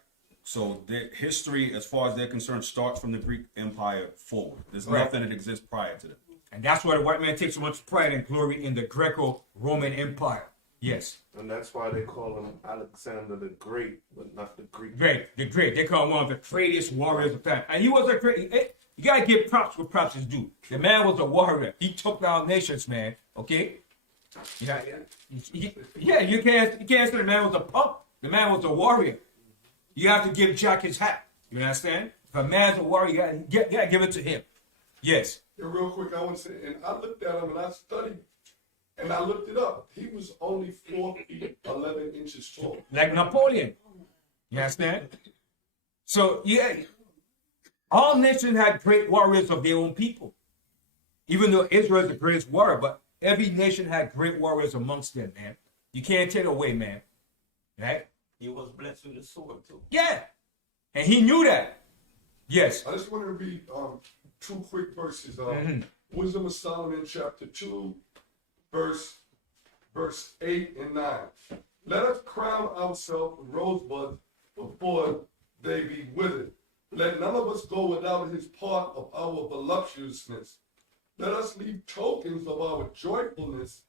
So their history, as far as they're concerned, starts from the Greek Empire forward. There's nothing that exists prior to that. And that's why the white man takes so much pride and glory in the Greco-Roman Empire. Yes. And that's why they call him Alexander the Great, but not the Greek. Great, the great. They call him one of the greatest warriors of time. And he was a great, you gotta give props where props is due. The man was a warrior. He took down nations, man. Okay? Yeah, you can't say the man was a punk. The man was a warrior. You have to give Jack his hat. You understand? If a man's a warrior, you gotta give it to him. Yes. Yeah, real quick, I want to say, and I looked at him and I studied, and I looked it up. He was only 4 feet 11 inches tall. Like Napoleon. You understand? So, yeah, all nations had great warriors of their own people. Even though Israel is the greatest warrior, but every nation had great warriors amongst them, man. You can't take it away, man. Right? He was blessed with a sword, too. Yeah. And he knew that. Yes. I just wanted to read 2 quick verses. Wisdom of Solomon, chapter 2, verse 8 and 9. Let us crown ourselves with rosebuds before they be withered. Let none of us go without his part of our voluptuousness. Let us leave tokens of our joyfulness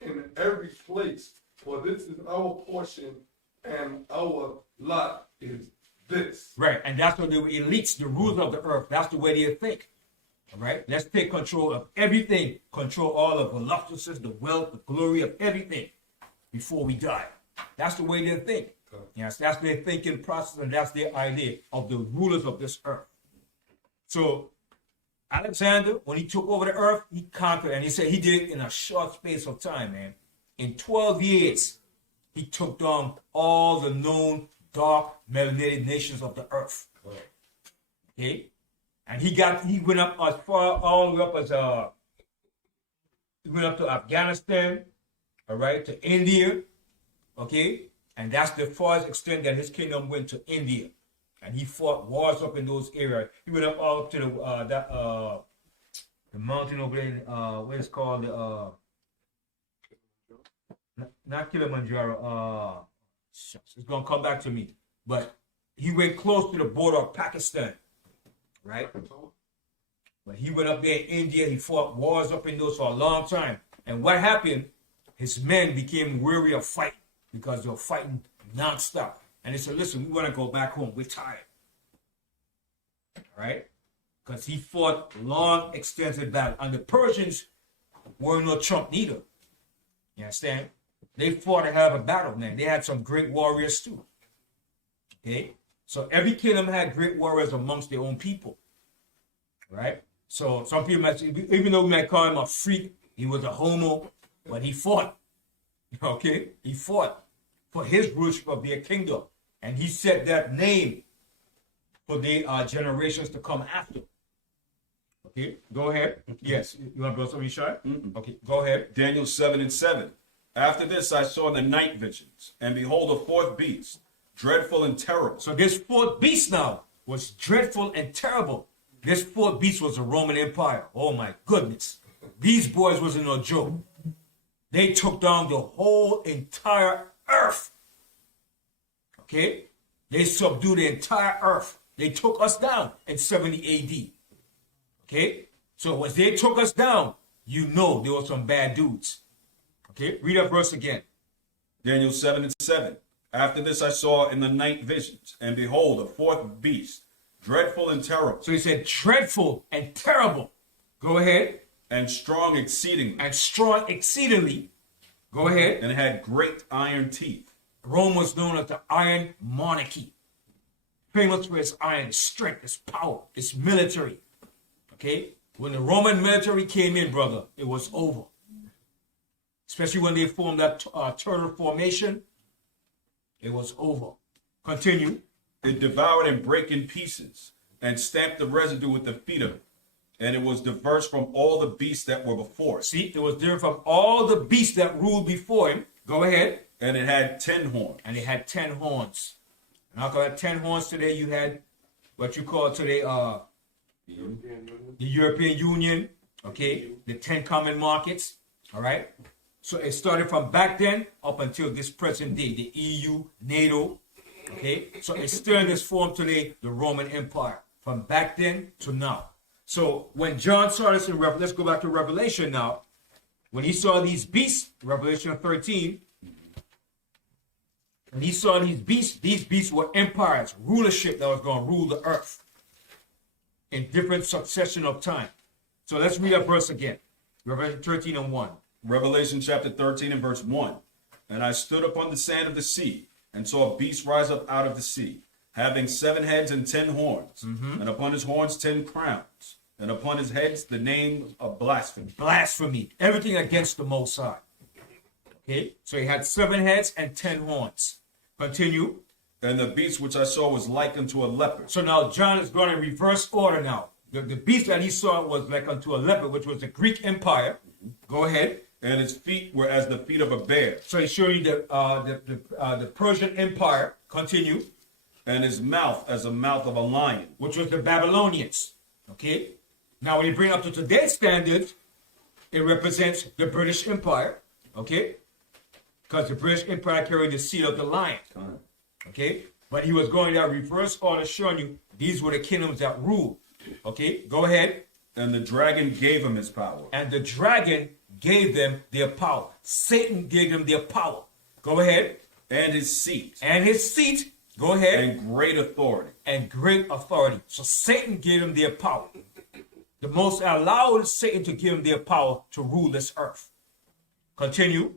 in every place, for this is our portion and our lot is this. Right, and that's what the elites, the rulers of the earth, that's the way they think. All right, let's take control of everything, control all of the voluptuousness, the wealth, the glory of everything before we die. That's the way they think. Yes, that's their thinking process, and that's their idea of the rulers of this earth. So Alexander, when he took over the earth, he conquered, and he said he did it in a short space of time, man. In 12 years, he took down all the known dark melanated nations of the earth. Okay? And he went up as far, all the way up as he went up to Afghanistan, all right, to India, okay? And that's the farthest extent that his kingdom went, to India. And he fought wars up in those areas. He went up all up to the mountain over there, what is called, not Kilimanjaro, shucks, it's gonna come back to me. But he went close to the border of Pakistan, right? But he went up there in India, he fought wars up in those for a long time. And what happened, his men became weary of fighting because they were fighting nonstop. And they said, listen, we want to go back home, we're tired. All right? Because he fought long, extensive battle. And the Persians were no chump neither. You understand? They fought a hell of a battle, man. They had some great warriors too. Okay? So every kingdom had great warriors amongst their own people. Right? So some people might say, even though we might call him a freak, he was a homo, but he fought. Okay? He fought for his rulership of their kingdom. And he set that name for the generations to come after. Okay? Go ahead. Yes. You want to blow something short? Okay. Go ahead. Daniel 7:7. After this I saw in the night visions, and behold, a fourth beast, dreadful and terrible. So this fourth beast now was dreadful and terrible. This fourth beast was the Roman Empire. Oh my goodness. These boys wasn't no joke. They took down the whole entire earth. Okay? They subdued the entire earth. They took us down in 70 AD. Okay? So when they took us down, you know there were some bad dudes. Okay? Read that verse again. Daniel 7:7. After this I saw in the night visions, and behold, a fourth beast, dreadful and terrible. So he said dreadful and terrible. Go ahead. And strong exceedingly. And strong exceedingly. Go ahead. And had great iron teeth. Rome was known as the Iron Monarchy. Famous for its iron strength, its power, its military. Okay? When the Roman military came in, brother, it was over. Especially when they formed that turtle formation, it was over. Continue. It devoured and brake in pieces, and stamped the residue with the feet of it. And it was diverse from all the beasts that were before it. See, it was different from all the beasts that ruled before him. Go ahead. And it had 10 horns. And it had 10 horns. And after that 10 horns today, you had what you call today the European Union, okay? The 10 common markets, all right? So it started from back then up until this present day, the EU, NATO, okay? So it's still in this form today, the Roman Empire, from back then to now. So when John saw this in Revelation, let's go back to Revelation now. When he saw these beasts, Revelation 13, and he saw these beasts were empires, rulership that was going to rule the earth in different succession of time. So let's read that verse again. Revelation 13:1. Revelation chapter 13 and verse 1. And I stood upon the sand of the sea, and saw a beast rise up out of the sea, having 7 heads and 10 horns, and upon his horns 10 crowns, and upon his heads the name of blasphemy. Blasphemy. Everything against the Most High. Okay? So he had 7 heads and 10 horns. Continue. And the beast which I saw was like unto a leopard. So now John is going in reverse order now. The beast that he saw was like unto a leopard, which was the Greek Empire. Go ahead. And his feet were as the feet of a bear. So he's showing you the Persian Empire. Continue. And his mouth as the mouth of a lion. Which was the Babylonians. Okay? Now when you bring it up to today's standards, it represents the British Empire. Okay? Because the British Empire carried the seal of the lion. Okay? But he was going that reverse order, showing you these were the kingdoms that ruled. Okay, go ahead. And the dragon gave him his power. And the dragon gave them their power. Satan gave them their power. Go ahead. And his seat. And his seat. Go ahead. And great authority. And great authority. So Satan gave them their power. The Most High allowed Satan to give them their power to rule this earth. Continue.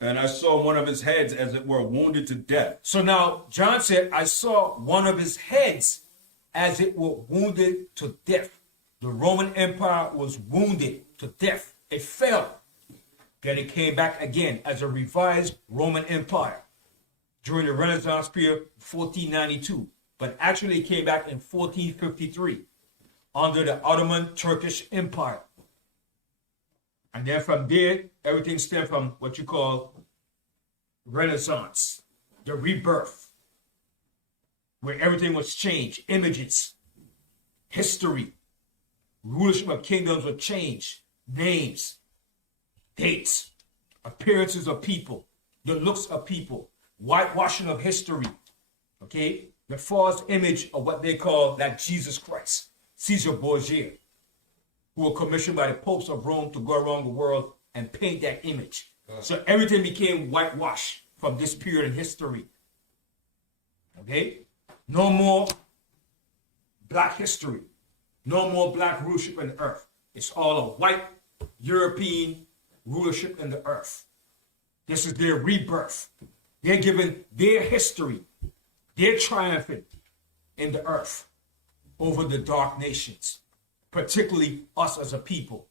And I saw one of his heads as it were wounded to death. So now John said, I saw one of his heads as it were wounded to death. The Roman Empire was wounded to death. It fell. Then it came back again as a revised Roman Empire during the Renaissance period, 1492. But actually it came back in 1453 under the Ottoman Turkish Empire. And then from there, everything stemmed from what you call Renaissance, the rebirth, where everything was changed, images, history, rulership of kingdoms were changed, names, dates, appearances of people, the looks of people, whitewashing of history, okay? The false image of what they call that Jesus Christ, Caesar Borgia, who were commissioned by the popes of Rome to go around the world and paint that image. So everything became whitewashed from this period in history. Okay? No more black history. No more black rulership in the earth. It's all a white European rulership in the earth. This is their rebirth. They're given their history. They're triumphant in the earth over the dark nations, particularly us as a people.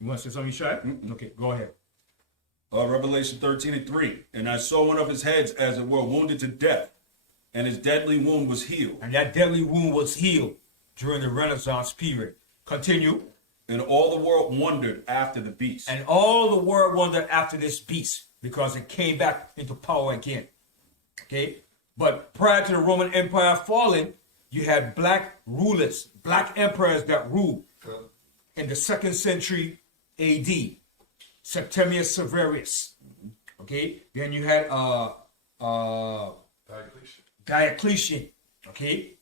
You want to say something, Shai? Okay, go ahead. Revelation 13:3. And I saw one of his heads as it were wounded to death, and his deadly wound was healed. And that deadly wound was healed during the Renaissance period. Continue. And all the world wondered after the beast. And all the world wondered after this beast because it came back into power again. Okay? But prior to the Roman Empire falling, you had black rulers, black emperors that ruled in the 2nd century AD. Septimius Severus. Okay? Then you had Diocletian. Okay?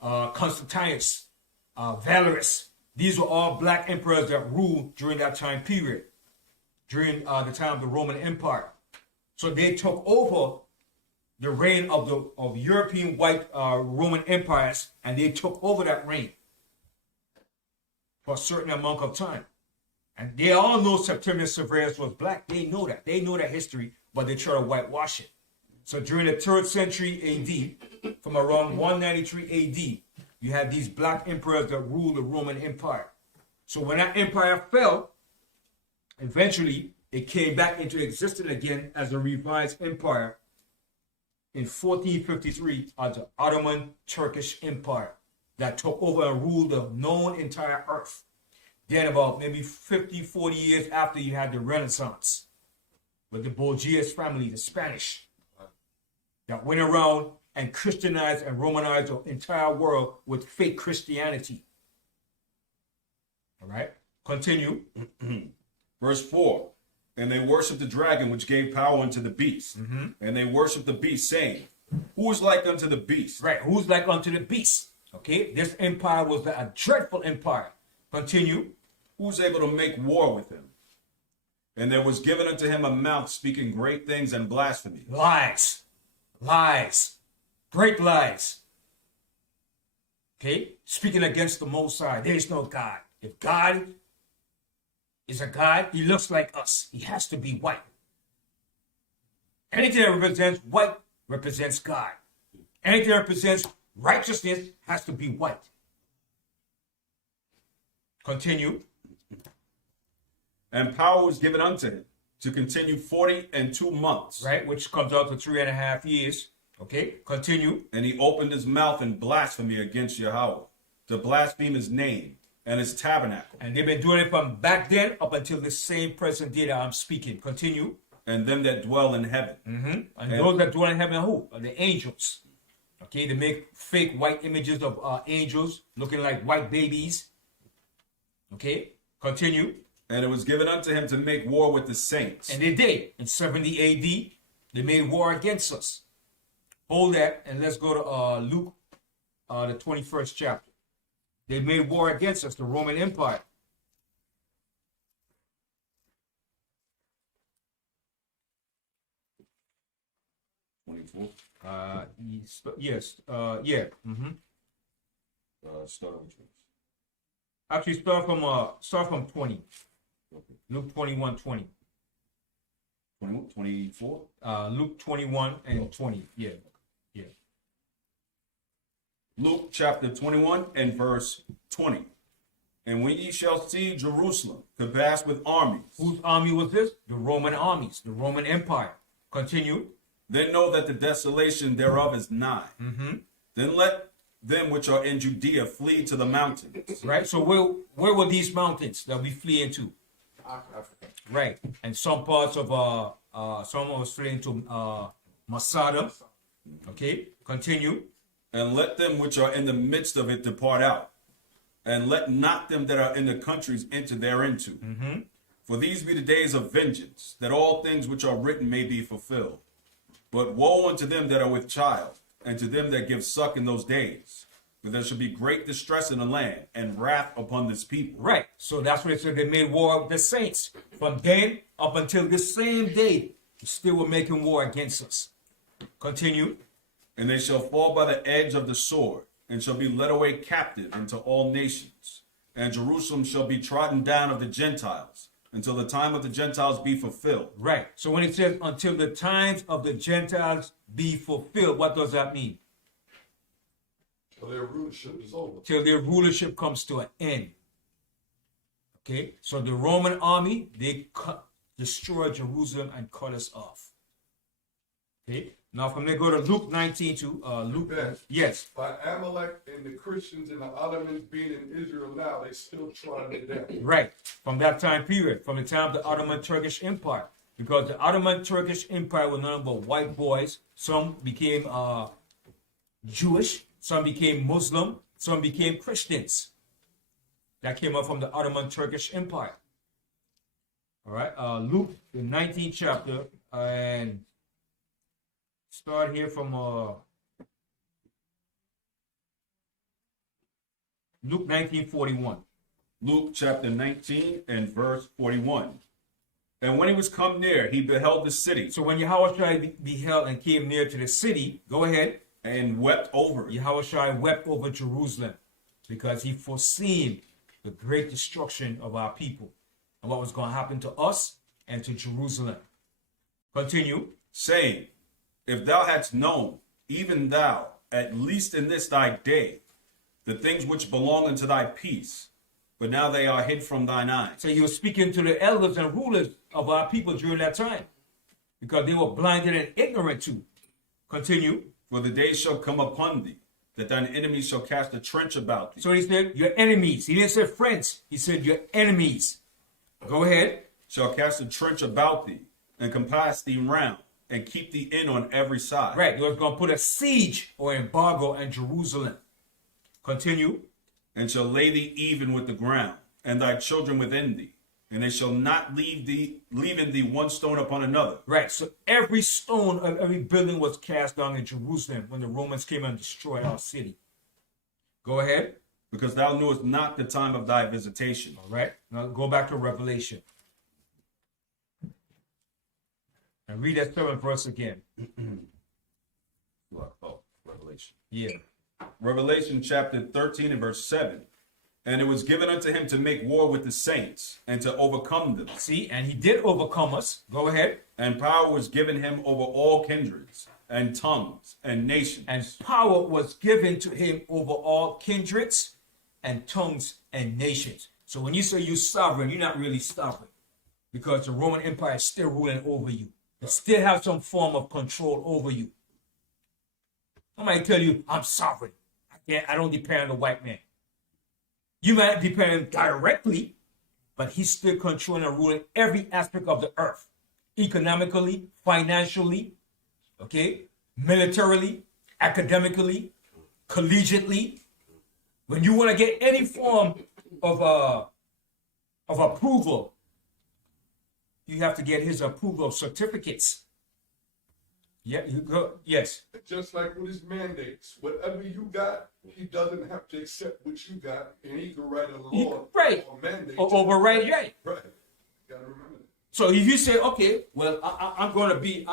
Constantinus, Valerius. These were all black emperors that ruled during that time period, during the time of the Roman Empire. So they took over the reign of European white Roman empires, and they took over that reign for a certain amount of time. And they all know Septimius Severus was black. They know that. They know that history, but they try to whitewash it. So during the 3rd century AD, from around 193 AD, you had these black emperors that ruled the Roman Empire. So when that empire fell, eventually it came back into existence again as a revised empire in 1453 as the Ottoman Turkish Empire that took over and ruled the known entire earth. Then about maybe 50, 40 years after, you had the Renaissance with the Borgias family, the Spanish, that went around and Christianized and Romanized the entire world with fake Christianity. All right, continue. Verse 4. And they worshiped the dragon which gave power unto the beast. And they worshiped the beast, saying, Who is like unto the beast? Right, who's like unto the beast? Okay, this empire was a dreadful empire. Continue. Who's able to make war with him? And there was given unto him a mouth speaking great things and blasphemy. Lies. Lies. Great lies. Okay? Speaking against the Most High. There is no God. If God is a God, he looks like us. He has to be white. Anything that represents white represents God. Anything that represents righteousness has to be white. Continue. And power was given unto him to continue 42 months. Right, which comes out to 3.5 years. Okay, continue. And he opened his mouth in blasphemy against Yahweh, to blaspheme his name and his tabernacle. And they've been doing it from back then up until the same present day that I'm speaking. Continue. And them that dwell in heaven. And those that dwell in heaven, who? Are the angels. Okay, they make fake white images of angels looking like white babies. Okay, continue. And it was given unto him to make war with the saints. And they did. In 70 AD, they made war against us. Hold that, and let's go to Luke, the 21st chapter. They made war against us, the Roman Empire. Yes. Yeah. Start with yours. Actually, start from 20. Okay. Luke 21:20. 24? Luke 21 and 20. Yeah. Yeah. Luke chapter 21 and verse 20. And when ye shall see Jerusalem compassed with armies, Whose army was this? The Roman armies, the Roman Empire. Continue. then know that the desolation thereof is nigh. Then let them which are in Judea flee to the mountains. Right. So where were these mountains that we flee into? Africa. Right. And some parts of some was fleeing to Masada. Okay. Continue. And let them which are in the midst of it depart out. And let not them that are in the countries enter thereinto. For these be the days of vengeance, that all things which are written may be fulfilled. But woe unto them that are with child, and to them that give suck in those days. For there shall be great distress in the land, and wrath upon this people. Right. So that's what it said. They made war with the saints. From then up until this same day, they still were making war against us. Continue. And they shall fall by the edge of the sword, and shall be led away captive into all nations. And Jerusalem shall be trodden down of the Gentiles, until the time of the Gentiles be fulfilled. Right. So when it says until the times of the Gentiles be fulfilled, what does that mean? Till their rulership is over. Till their rulership comes to an end. Okay. So the Roman army, they destroyed Jerusalem and cut us off. Okay. Now from there go to Luke 19 to Luke. Yes. Yes. By Amalek and the Christians and the Ottomans being in Israel now, they still trying to death. Right. From that time period, from the time of the Ottoman Turkish Empire. Because the Ottoman Turkish Empire was none but white boys. Some became Jewish, some became Muslim, some became Christians. That came up from the Ottoman Turkish Empire. All right. Luke, the 19th chapter, and start here from Luke 19:41. Luke chapter 19 and verse 41. And when he was come near, he beheld the city. So when Yahushua beheld and came near to the city, go ahead. And wept over it. Yahushua wept over Jerusalem because he foreseen the great destruction of our people and what was going to happen to us and to Jerusalem. Continue. Saying, if thou hadst known, even thou, at least in this thy day, the things which belong unto thy peace, but now they are hid from thine eyes. So he was speaking to the elders and rulers of our people during that time because they were blinded and ignorant too. Continue. For the day shall come upon thee, that thine enemies shall cast a trench about thee. So he said, your enemies. He didn't say friends. He said, your enemies. Go ahead. Shall cast a trench about thee, and compass thee round, and keep thee in on every side. Right. He was going to put a siege or embargo on Jerusalem. Continue. And shall lay thee even with the ground, and thy children within thee, and they shall not leave in thee one stone upon another. Right. So every stone of every building was cast down in Jerusalem when the Romans came and destroyed our city. Go ahead. Because thou knewest not the time of thy visitation. All right. Now go back to Revelation. And read that 7th verse again. Oh, Revelation. Yeah. Revelation chapter 13 and verse 7. And it was given unto him to make war with the saints and to overcome them. See, and he did overcome us. Go ahead. And power was given him over all kindreds and tongues and nations. And power was given to him over all kindreds and tongues and nations. So when you say you're sovereign, you're not really sovereign because the Roman Empire is still ruling over you. They still have some form of control over you. I might tell you, I'm sovereign. I don't depend on the white man. You might depend directly, but he's still controlling and ruling every aspect of the earth. Economically, financially, okay, militarily, academically, collegiately. When you want to get any form of approval, you have to get his approval of certificates. Yeah, you go. Yes. Just like with his mandates, whatever you got, he doesn't have to accept what you got, and he can write a law Right. or mandate. Or override, right. Right. Gotta remember that. So if you say, okay, well, I'm going to be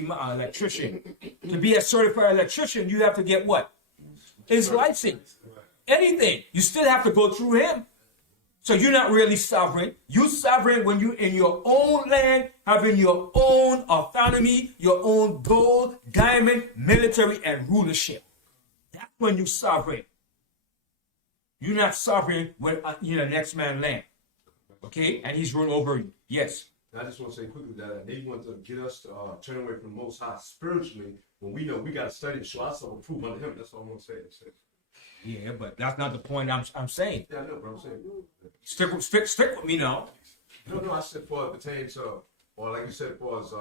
my electrician. To be a certified electrician, you have to get what? His license. Anything. You still have to go through him. So you're not really sovereign. You're sovereign when you're in your own land, having your own autonomy, your own gold, diamond, military, and rulership. That's when you're sovereign. You're not sovereign when you're the next man's land. Okay? And he's ruled over you. Yes. I just want to say quickly that they want to get us to turn away from the Most High spiritually when we know we got to study to show ourselves approved under Him. That's all I want to say. Yeah, but that's not the point I'm saying. Yeah, I know, but I'm saying. Stick with me now. No, I said for it pertains to, or like you said, for us,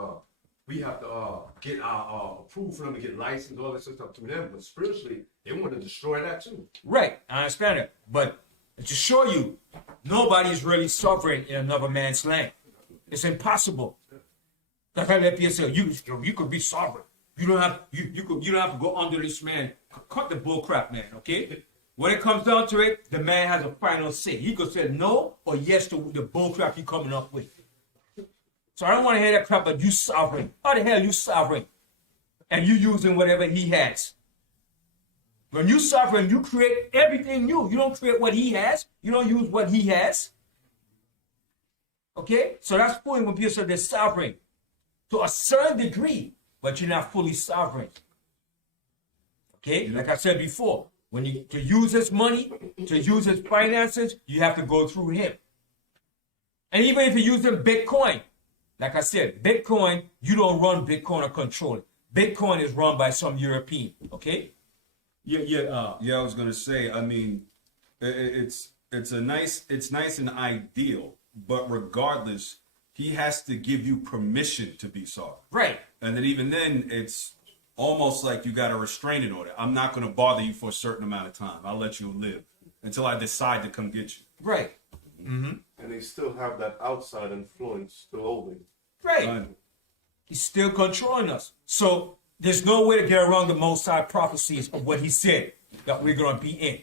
we have to get our approval for them to get licensed, all this stuff to them. But spiritually, they want to destroy that too. Right, I understand it. But to show you, nobody's really sovereign in another man's land. It's impossible. That's how let people say you could be sovereign. You don't have you don't have to go under this man. Cut the bull crap, man. Okay. When it comes down to it, the man has a final say. He could say no or yes to the bull crap you're coming up with. So I don't want to hear that crap. But you sovereign? How the hell you sovereign? And you using whatever he has. When you sovereign, you create everything new. You don't create what he has. You don't use what he has. Okay? So that's the point when people say they're sovereign. To a certain degree, but you're not fully sovereign. Okay? Like I said before, when you to use his money, to use his finances, you have to go through him. And even if you're using Bitcoin, like I said, Bitcoin, you don't run Bitcoin or control it. Bitcoin is run by some European. Okay? Yeah, I was gonna say. I mean, it's nice and ideal, but regardless, he has to give you permission to be sovereign. Right. And then even then, it's almost like you got a restraining order. I'm not gonna bother you for a certain amount of time. I'll let you live until I decide to come get you. Right. And they still have that outside influence still over you. Right. He's still controlling us. So there's no way to get around the Most High prophecies of what he said that we're going to be in.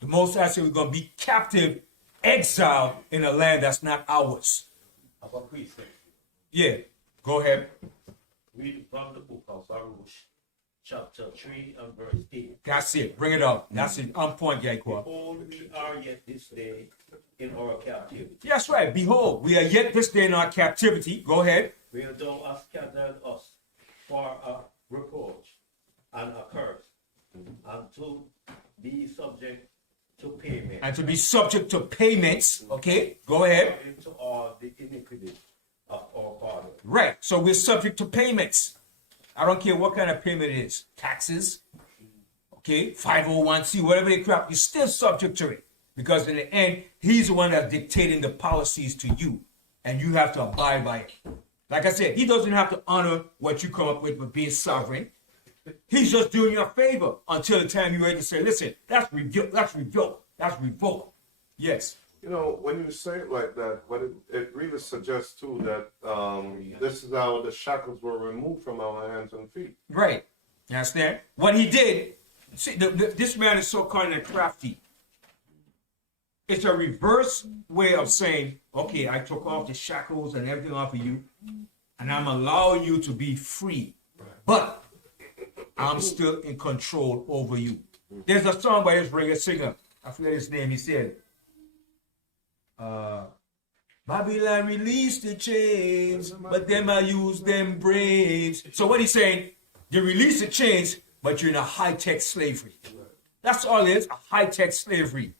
The Most High said we're going to be captive, exiled in a land that's not ours. Have a precept. Yeah. Go ahead. Read from the book of Baruch, chapter 3 and verse 8. That's it. Bring it up. That's it. On point, Yaikwa. Behold, we are yet this day in our captivity. That's right. Behold, we are yet this day in our captivity. Go ahead. Where thou hast scattered us for a reproach and a curse, and to be subject to payment. And to be subject to payments. Okay. Go ahead. According to all the iniquity of our fathers. Right. So we're subject to payments. I don't care what kind of payment it is. Taxes. Okay. 501c, whatever they crap, you're still subject to it. Because in the end, he's the one that's dictating the policies to you. And you have to abide by it. Like I said, he doesn't have to honor what you come up with for being sovereign. He's just doing you a favor until the time you're ready to say, listen, that's revoked. That's revoked. Yes. You know, when you say it like that, what it really suggests too that this is how the shackles were removed from our hands and feet. Right. You understand? What he did, see, this man is so cunning and crafty. It's a reverse way of saying, okay, I took off the shackles and everything off of you, and I'm allowing you to be free. But I'm still in control over you. There's a song by this reggae singer. I forget his name. He said, Babylon released the chains, but them I use them brains. So what he's saying, they release the chains, but you're in a high-tech slavery. That's all it is, a high-tech slavery.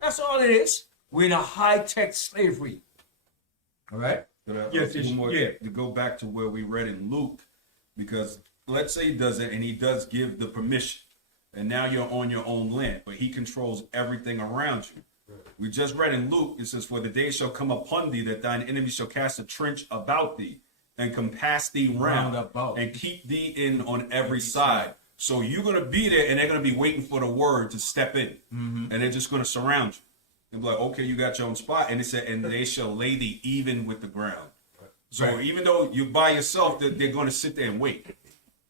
That's all it is. We're in a high-tech slavery. All right? Yes, To go back to where we read in Luke, because let's say he does it and he does give the permission, and now you're on your own land, but he controls everything around you. We just read in Luke, it says, for the day shall come upon thee that thine enemy shall cast a trench about thee and compass thee round about and keep thee in on every side. So you're going to be there and they're going to be waiting for the word to step in. And they're just going to surround you. And be like, okay, you got your own spot. And it said, and they shall lay thee even with the ground. So Right. even though you're by yourself, they're going to sit there and wait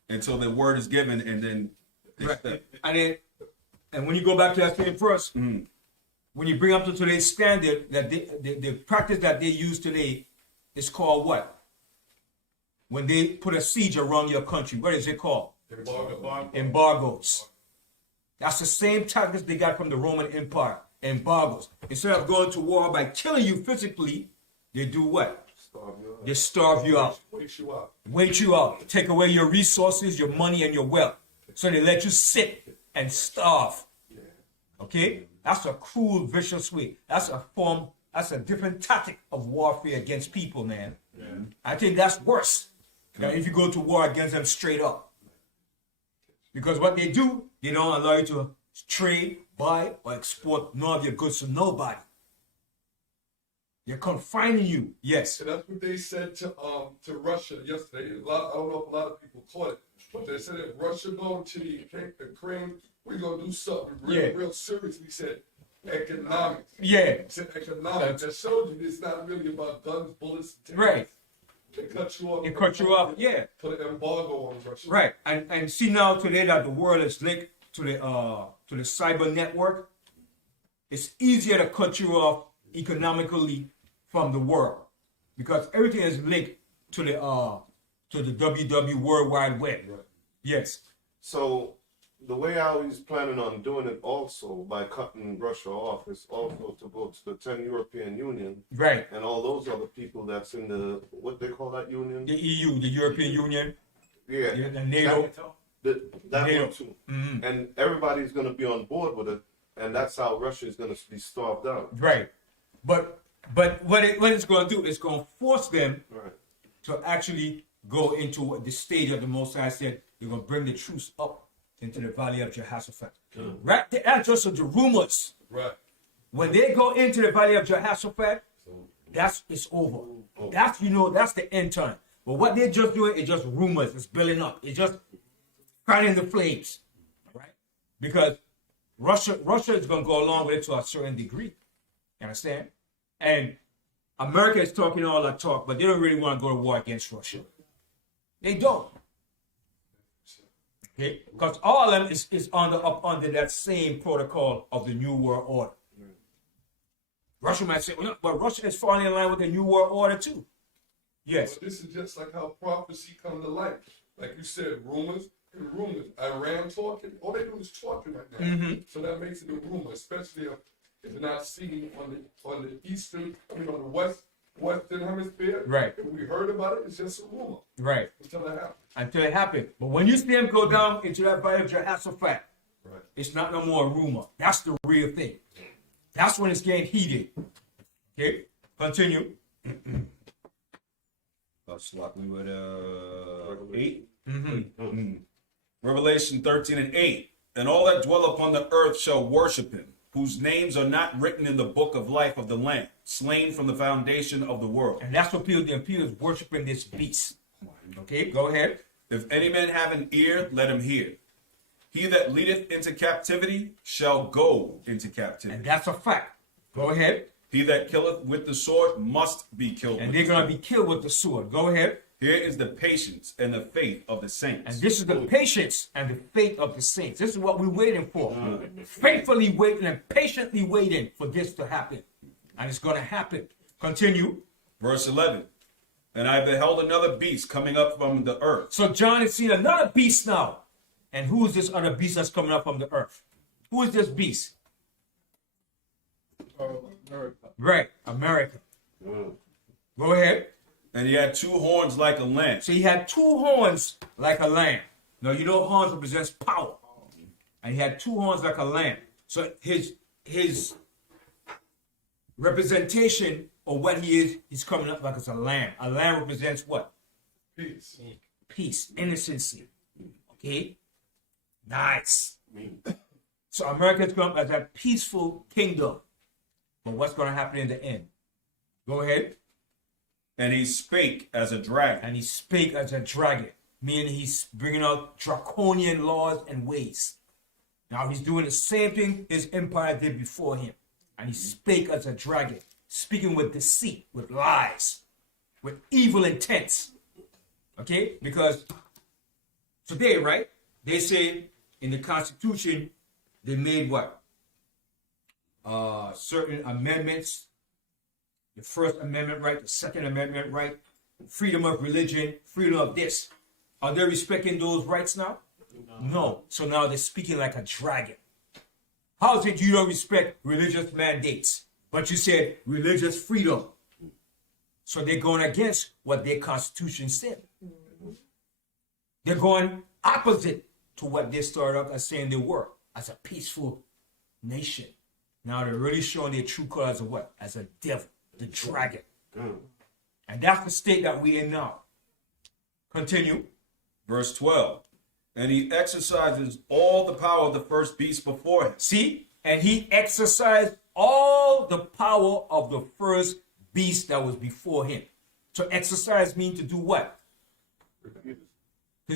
until the word is given, and then they Right. step. And when you go back to that same verse, when you bring up to today's standard, that the practice that they use today is called what? When they put a siege around your country, what is it called? Embargoes. That's the same tactics they got from the Roman Empire. Embargoes. Instead of going to war by killing you physically, they do what? They starve you out. Wait you out. Take away your resources, your money, and your wealth. So they let you sit and starve. Okay? That's a cruel, vicious way. That's a different tactic of warfare against people, man. I think that's worse than if you go to war against them straight up. Because what they do, they don't allow you to trade, buy, or export none of your goods to nobody. They're confining you. Yes. And that's what they said to Russia yesterday. I don't know if a lot of people caught it, but they said if Russia go to the Ukraine, we're gonna do something real serious. We said economics. Yeah. We said economics. That showed you it's not really about guns, bullets, and Right. They cut you off. They cut you off. Yeah. Put an embargo on Russia. Right. And see now today that the world is linked to the cyber network, it's easier to cut you off economically from the world because everything is linked to the WW World Wide Web. Right. Yes. So the way how he's planning on doing it also by cutting Russia off is also to go to the 10 European Union Right. and all those other people that's in the, what they call that union? The EU, the European Union, Yeah. the NATO. That NATO. one too. And everybody's going to be on board with it. And that's how Russia is going to be starved out. Right. But what it's going to do is going to force them Right. to actually go into the stage of the Most High said, you're going to bring the troops up into the valley of Jehoshaphat. Right? That's just the rumors. Right. When they go into the valley of Jehoshaphat, it's over. That's that's the end time. But what they're just doing is just rumors. It's building up. It's just fanning the flames. Right? Because Russia is going to go along with it to a certain degree. You understand? And America is talking all that talk, but they don't really want to go to war against Russia. They don't. Okay? Because all of them is up under that same protocol of the New World Order. Russia might say, well, but Russia is falling in line with the New World Order too. Yes. But this is just like how prophecy come to life. Like you said, rumors and rumors. Iran talking, all they do is talking right now. So that makes it a rumor, especially if it's not seen on the western hemisphere. Right. If we heard about it, it's just a rumor Right. until it happens. Until it happened. But when you see them go down into that valley of Jehoshaphat, Right. it's not no more a rumor. That's the real thing. That's when it's getting heated. Okay? Continue. We would 8. Revelation 13:8. And all that dwell upon the earth shall worship him, whose names are not written in the book of life of the Lamb, slain from the foundation of the world. And that's what people is worshiping this beast. Okay, go ahead. If any man have an ear, let him hear. He that leadeth into captivity shall go into And captivity. that's a fact. Go ahead. He that killeth with the sword must be killed. And with they're the going to sword. be killed with the sword. Go ahead. Here is the patience and the faith of the saints. And this is the patience and the faith of the saints. This is what we're waiting for. Faithfully waiting and patiently waiting for this to happen. And it's going to happen. Continue. Verse 11. And I beheld another beast coming up from the earth. So John has seen another beast now. And who is this other beast that's coming up from the earth? Who is this beast? America. Right, America. Go ahead. And he had 2 horns like a lamb. So he had 2 horns like a lamb. Now you know horns represents power. And he had 2 horns like a lamb. So his representation of what he is, he's coming up like as a lamb. A lamb represents what? Peace. Peace, innocency. Okay? Nice. So America is coming up as a peaceful kingdom. But what's going to happen in the end? Go ahead. And he spake as a dragon. And he spake as a dragon, meaning he's bringing out draconian laws and ways. Now he's doing the same thing his empire did before him. And he spake as a dragon, speaking with deceit, with lies. with evil intents. Okay? Because today, right, they say in the Constitution, they made what? Certain amendments. The First Amendment right, the Second Amendment right, freedom of religion, freedom of this. Are they respecting those rights now? No. So now they're speaking like a dragon. How is it you don't respect religious mandates, but you said religious freedom? So they're going against what their Constitution said. They're going opposite to what they started up as saying they were, as a peaceful nation. Now they're really showing their true colors of what? As a devil, the dragon. And that's the state that we're in now. Continue. Verse 12. And he exercises all the power of the first beast before him. See? And he exercised all the power of the first beast that was before him. So exercise means to do what? To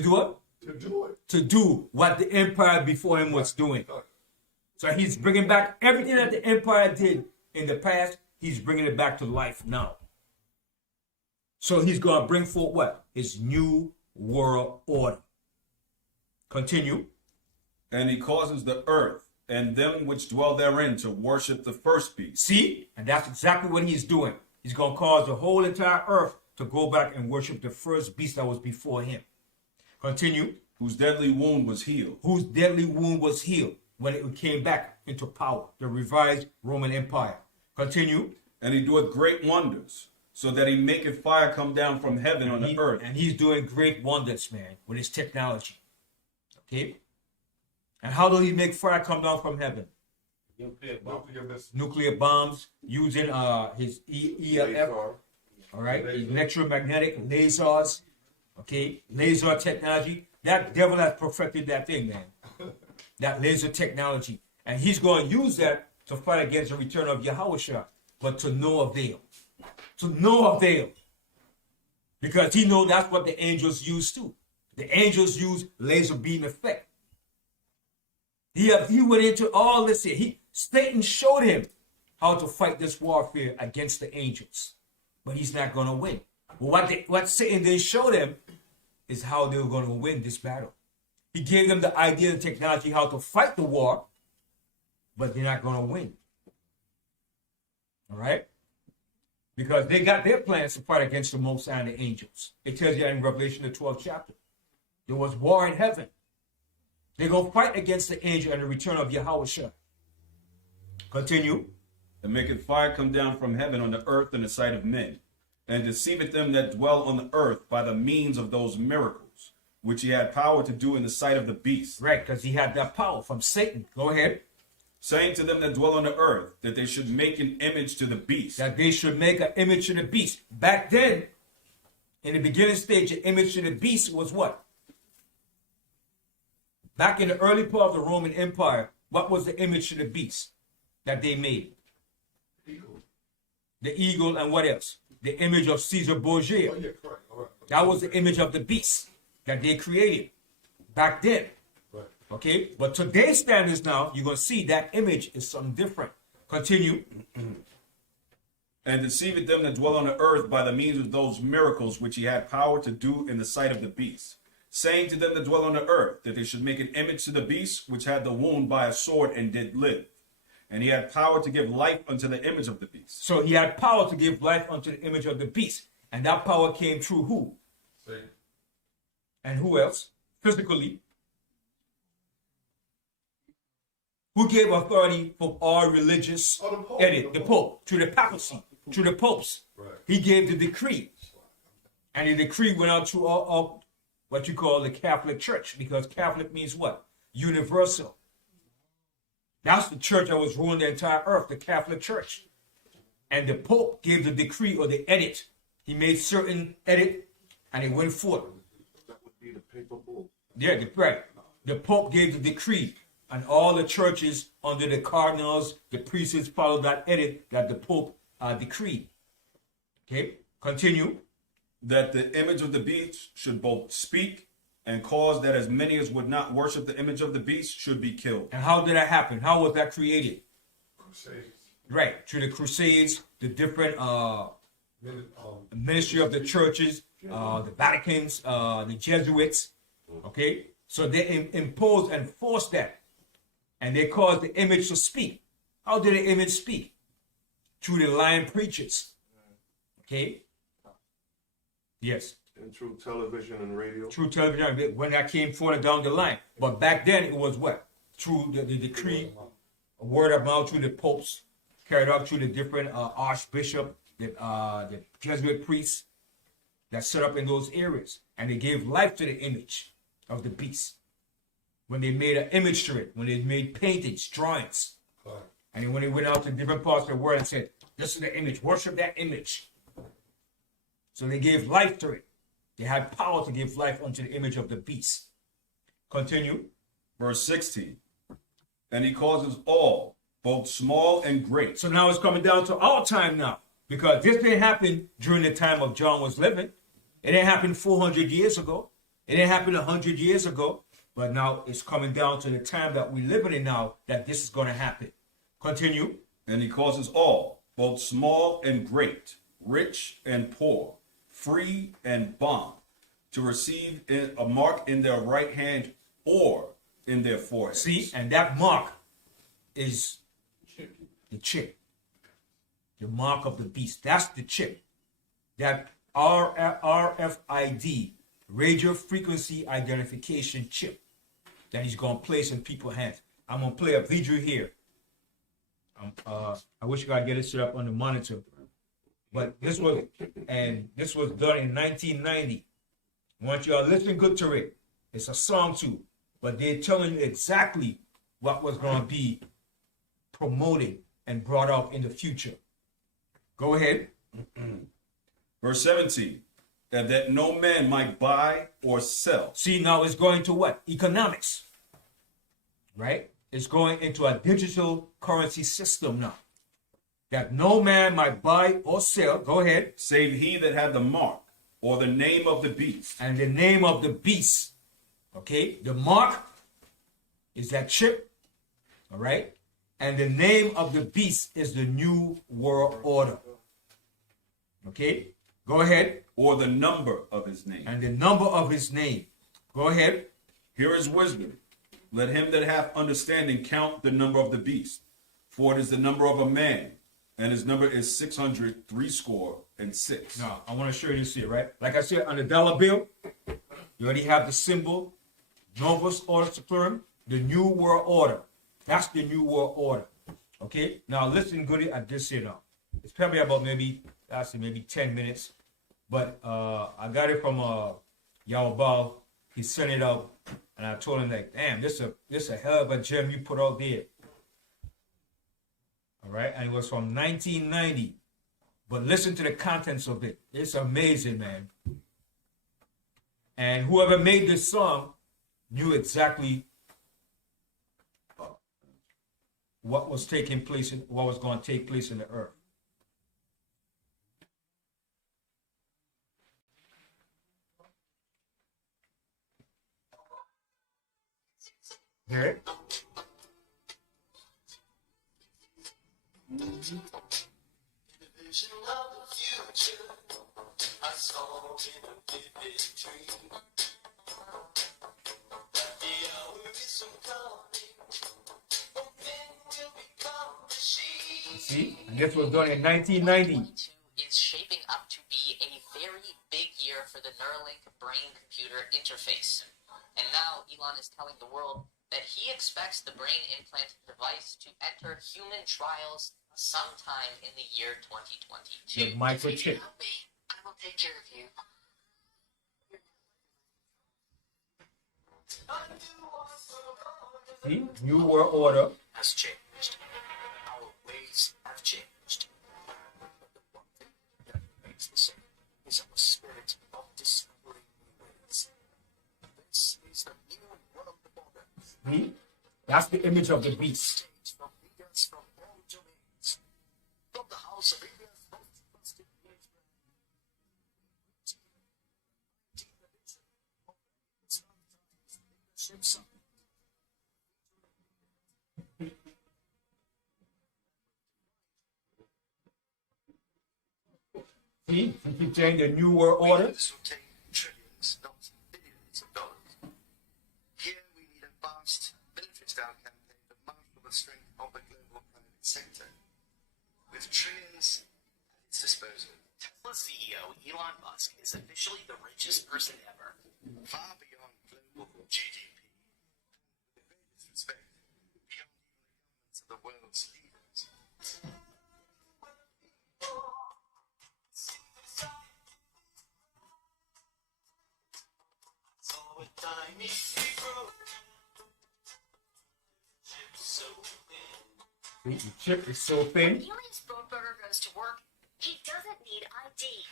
do what? To do it. To do what the empire before him was doing. So he's bringing back everything that the empire did in the past. He's bringing it back to life now. So he's going to bring forth what? His new world order. Continue. And he causes the earth and them which dwell therein to worship the first beast. See? And that's exactly what he's doing. He's going to cause the whole entire earth to go back and worship the first beast that was before him. Continue. Whose deadly wound was healed. Whose deadly wound was healed when it came back into power. The revised Roman Empire. Continue. And he doeth great wonders, so that he maketh fire come down from heaven on the earth. And he's doing great wonders, man, with his technology. Okay? And how do he make fire come down from heaven? Nuclear bombs using his ELF. All right? Electromagnetic lasers. Okay? Laser technology. That devil has perfected that thing, man. That laser technology. And he's going to use that to fight against the return of Yahushua, but to no avail. To no avail. Because he knows that's what the angels use too. The angels use laser beam effect. He went into all this here. Satan showed him how to fight this warfare against the angels. But he's not going to win. But what Satan didn't show them is how they were going to win this battle. He gave them the idea and technology how to fight the war, but they're not going to win. All right? Because they got their plans to fight against the Most High and the angels. It tells you in Revelation, the 12th chapter. There was war in heaven. They go fight against the angel and the return of Yahushua. Continue. And maketh fire come down from heaven on the earth in the sight of men, and deceiveth them that dwell on the earth by the means of those miracles, which he had power to do in the sight of the beast. Right, because he had that power from Satan. Go ahead. Saying to them that dwell on the earth, that they should make an image to the beast. That they should make an image to the beast. Back then, in the beginning stage, an image to the beast was what? Back in the early part of the Roman Empire, what was the image to the beast that they made? Eagle. The eagle and what else? The image of Caesar Borgia. Oh, yeah, correct. All right. That was the image of the beast that they created back then. Right. Okay? But today's standards now, you're going to see that image is something different. Continue. And deceiveth them that dwell on the earth by the means of those miracles which he had power to do in the sight of the beast. Saying to them that dwell on the earth, that they should make an image to the beast, which had the wound by a sword and did live. And he had power to give life unto the image of the beast. So he had power to give life unto the image of the beast. And that power came through who? Satan. And who else? Physically. Who gave authority for all religious Oh, the Pope. edit? The Pope. To the papacy. To the popes. Right. He gave the decree. And the decree went out to all what you call the Catholic Church. Because Catholic means what? Universal. That's the church that was ruling the entire earth, the Catholic Church. And the Pope gave the decree or the edit. He made certain edit and it went forth. That would be the papal bull. Yeah, right. The Pope gave the decree and all the churches under the cardinals, the priests followed that edit that the Pope decreed. Okay, continue. That the image of the beast should both speak and cause that as many as would not worship the image of the beast should be killed. And how did that happen? How was that created? Crusades. Right, through the Crusades, the different ministry of the churches, the Vaticans, the Jesuits. Okay, so they imposed and forced that, and they caused the image to speak. How did the image speak? Through the lying preachers. Okay. Yes. And through television and radio. Through television, when that came further down the line. But back then it was what? Through the decree, word of mouth, through the popes, carried out through the different archbishop, the Jesuit priests that set up in those areas. And they gave life to the image of the beast. When they made an image to it, when they made paintings, drawings. And then when they went out to different parts of the world and said, this is the image, worship that image. So they gave life to it. They had power to give life unto the image of the beast. Continue. Verse 16. And he causes all, both small and great. So now it's coming down to our time now. Because this didn't happen during the time of John was living. It didn't happen 400 years ago. It didn't happen 100 years ago. But now it's coming down to the time that we're living in now that this is going to happen. Continue. And he causes all, both small and great, rich and poor, free and bond, to receive a mark in their right hand or in their forehead. See, and that mark is the chip. The mark of the beast. That's the chip. That RFID, radio frequency identification chip, that he's going to place in people's hands. I'm going to play a video here. I wish I could get it set up on the monitor. But this was done in 1990. I want you all to listen good to it. It's a song too. But they're telling you exactly what was going to be promoted and brought out in the future. Go ahead. Verse 17. And that no man might buy or sell. See, now it's going to what? Economics. Right? It's going into a digital currency system now. That no man might buy or sell. Go ahead. Save he that had the mark or the name of the beast. And the name of the beast. Okay? The mark is that chip. All right? And the name of the beast is the new world order. Okay? Go ahead. Or the number of his name. And the number of his name. Go ahead. Here is wisdom. Let him that hath understanding count the number of the beast. For it is the number of a man. And his number is 666. Now, I want to show you this here, right? Like I said, on the dollar bill, you already have the symbol, Novus Ordo Seclorum, the New World Order. That's the New World Order. Okay? Now, listen good at this here now. It's probably about maybe 10 minutes. But I got it from Yawabal. He sent it out. And I told him, like, damn, this a hell of a gem you put out there. All right? And it was from 1990. But listen to the contents of it. It's amazing, man. And whoever made this song knew exactly what was taking place, what was going to take place in the earth. Hear it? See, and this was done in 1990. Is shaping up to be a very big year for the Neuralink brain-computer interface. And now Elon is telling the world that he expects the brain implant device to enter human trials sometime in the year 2022. The microchip. Help me, I will take care of you. See, New World Order. Has changed. Our ways have changed. But the one thing that remains the same is our spirit of discovering new ways. This is the new world order. See, that's the image of the beast. From leaders from all domains. From the house of India's most trusted newsman. Leadership. See, you keep saying the New World Order. This will take trillions, not billions of dollars. Here we need a vast military-style campaign to marshal the strength of the global private sector, with trillions at its disposal. Tesla CEO Elon Musk is officially the richest person ever. Far beyond global GDP, with the greatest respect, beyond even the governments of the world's leaders. The chip is so thin. Elias Boatberger goes to work. He doesn't need ID.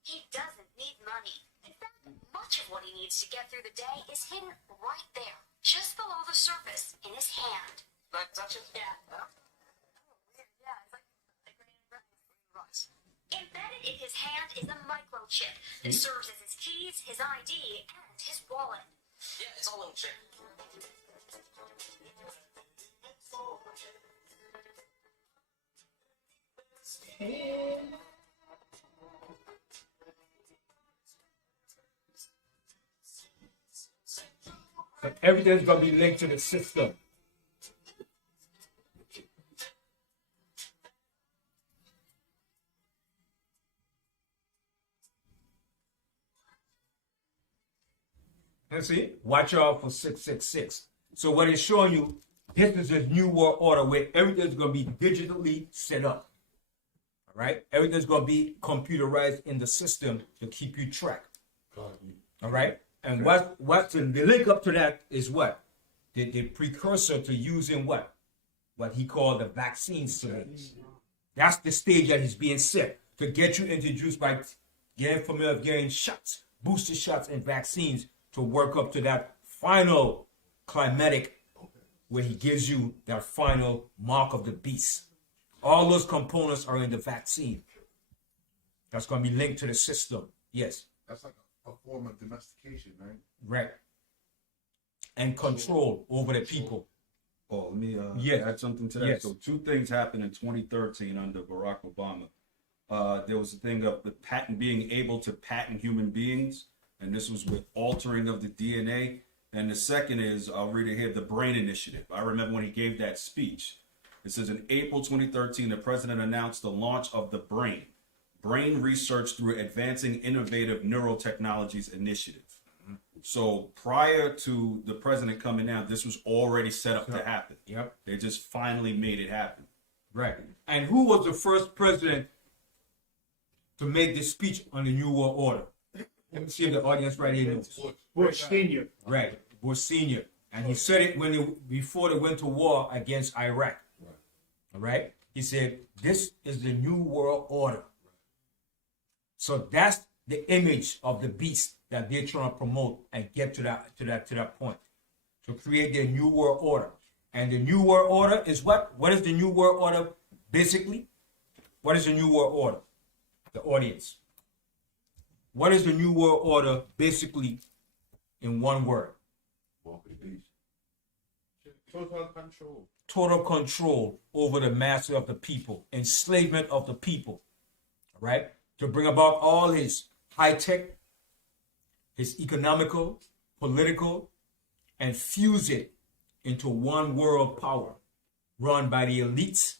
He doesn't need money. In fact, much of what he needs to get through the day is hidden right there, just below the surface, in his hand. But touch it? Yeah. Oh, weird. Yeah, it's like rice. Embedded in his hand is a microchip that serves as his keys, his ID, and his wallet. Yeah, it's all in chip. But everything's gonna be linked to the system. You see? Watch out for 666. So what it's showing you, this is a new world order where everything's gonna be digitally set up. All right? Everything's gonna be computerized in the system to keep you track. All right? And what's the link up to that is what? The precursor to using what? What he called the vaccine stage. That's the stage that is being set to get you introduced by getting familiar with getting shots, booster shots and vaccines to work up to that final climatic where he gives you that final mark of the beast. All those components are in the vaccine. That's going to be linked to the system. Yes. That's like a form of domestication, right? Right. And control over the people. Oh, let me Yes. add something to that. Yes. So 2 things happened in 2013 under Barack Obama. There was a thing of the being able to patent human beings, and this was with altering of the DNA. And the second is, I'll read it here, the Brain Initiative. I remember when he gave that speech. It says, in April 2013, the president announced the launch of the Brain Research through Advancing Innovative Neurotechnologies Initiative. So prior to the president coming out, this was already set up to happen. Yep. They just finally made it happen. Right. And who was the first president to make this speech on the New World Order? Let me see if the audience right here knows. Bush Senior. Right. Bush Senior. And he said it before they went to war against Iraq. All right. He said, this is the New World Order. So that's the image of the beast that they're trying to promote and get to that point. To create the New World Order. And the New World Order is what? What is the New World Order basically? What is the New World Order? The audience. What is the New World Order basically in one word? Total control. Total control over the masses of the people, enslavement of the people, right? To bring about all his high tech, his economical, political, and fuse it into one world power run by the elites,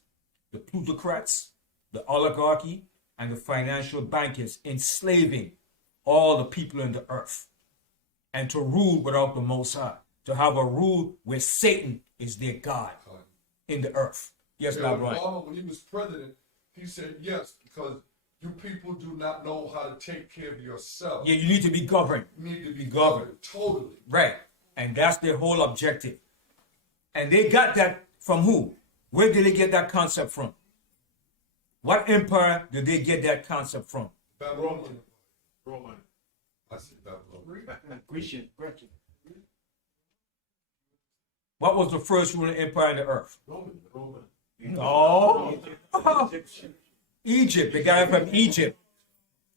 the plutocrats, the oligarchy, and the financial bankers, enslaving all the people in the earth, and to rule without the Most High, to have a rule where Satan is their God in the earth. Yes, Yeah, Lord, right. Obama, when he was president, he said yes, because you people do not know how to take care of yourself. Yeah, you need to be governed. You need to be governed. governed. Totally. Right. And that's their whole objective. And they got that from who? Where did they get that concept from? What empire did they get that concept from? Babylon. Roman. I see Babylon. Grecian. What was the first ruling empire in the earth? Roman. No. Egypt. They got it from Egypt.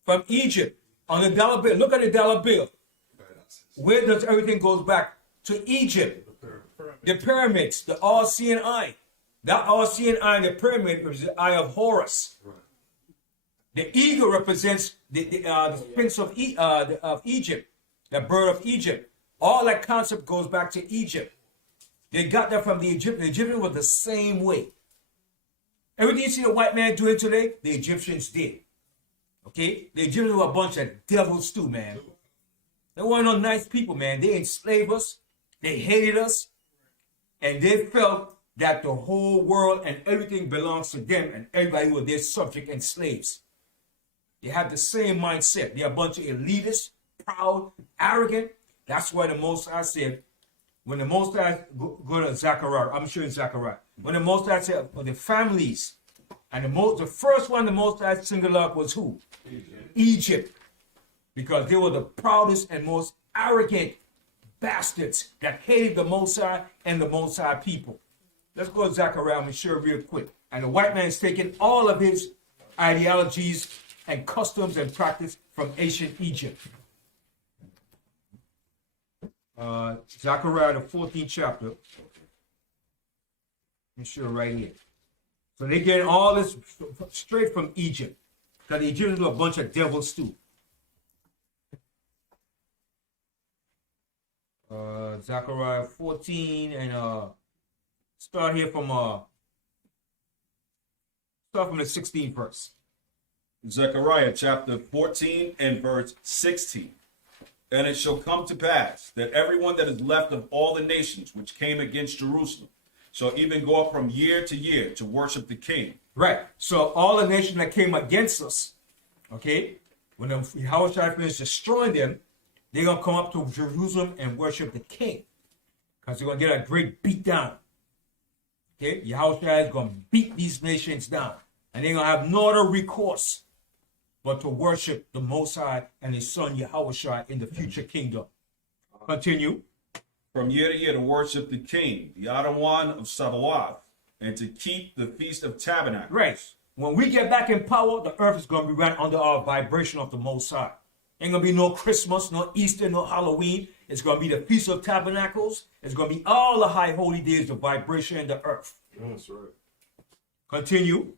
From Egypt. On the dollar bill. Look at the dollar bill. Where does everything goes back? To Egypt. The pyramids. The all-seeing eye. That all-seeing eye in the pyramid was the eye of Horus. The eagle represents the prince of Egypt, the bird of Egypt. All that concept goes back to Egypt. They got that from the Egyptians. The Egyptians were the same way. Everything you see the white man doing today, the Egyptians did. Okay? The Egyptians were a bunch of devils too, man. They weren't no nice people, man. They enslaved us. They hated us. And they felt that the whole world and everything belongs to them and everybody was their subject and slaves. They had the same mindset. They're a bunch of elitists, proud, arrogant. That's why the Most High said, when the Most High go to Zechariah, I'm sure it's Zechariah, when the Most High said for the families, and the first one the Most High singled out was who? Egypt. Because they were the proudest and most arrogant bastards that hated the Most High and the Most High people. Let's go to Zechariah and share real quick. And the white man is taking all of his ideologies and customs and practice from ancient Egypt. Zechariah, the 14th chapter. I'm sure right here. So they get all this straight from Egypt. Because the Egyptians were a bunch of devils too. Zechariah 14 and start from the 16th verse. Zechariah chapter 14 and verse 16. And it shall come to pass that everyone that is left of all the nations which came against Jerusalem shall even go up from year to year to worship the king. Right. So all the nations that came against us, okay, when Yahushua finished destroying them, they're going to come up to Jerusalem and worship the king. Because they're going to get a great beat down. Okay? Yahushua is going to beat these nations down. And they're going to have no other recourse but to worship the Most High and his son Yahushua in the future kingdom. Continue. From year to year to worship the king, the Adawan of Sabaoth, and to keep the Feast of Tabernacles. Right. When we get back in power, the earth is going to be right under our vibration of the Most High. Ain't going to be no Christmas, no Easter, no Halloween. It's going to be the Feast of Tabernacles. It's going to be all the high holy days of vibration in the earth. That's right. Continue.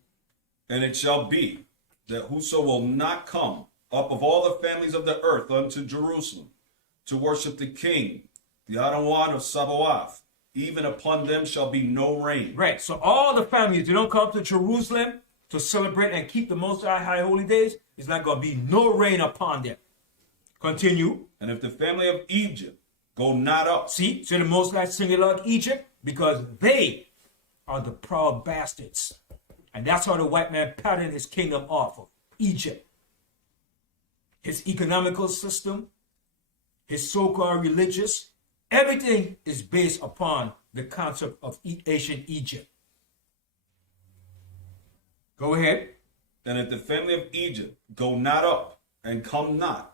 And it shall be that whoso will not come up of all the families of the earth unto Jerusalem to worship the king, the Adawan of Sabaoth, even upon them shall be no rain. Right. So all the families, they don't come to Jerusalem to celebrate and keep the Most High holy days. It's not going to be no rain upon them. Continue. And if the family of Egypt go not up. See, so the Most High singled out Egypt because they are the proud bastards. And that's how the white man patterned his kingdom off of Egypt. His economical system, his so-called religious, everything is based upon the concept of ancient Egypt. Go ahead. And if the family of Egypt go not up and come not,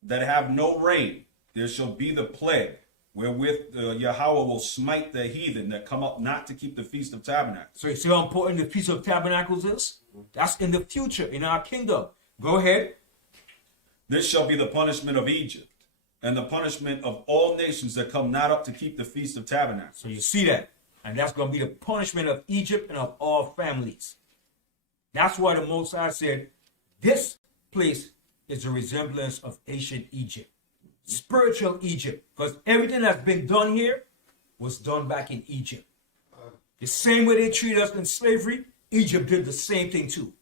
that have no rain, there shall be the plague, wherewith Yahweh will smite the heathen that come up not to keep the Feast of Tabernacles. So you see how important the Feast of Tabernacles is? That's in the future, in our kingdom. Go ahead. This shall be the punishment of Egypt, and the punishment of all nations that come not up to keep the Feast of Tabernacles. So you see that. And that's going to be the punishment of Egypt and of all families. That's why the Most High said, this place is a resemblance of ancient Egypt. Spiritual Egypt. Because everything that's been done here was done back in Egypt. The same way they treat us in slavery, Egypt did the same thing too.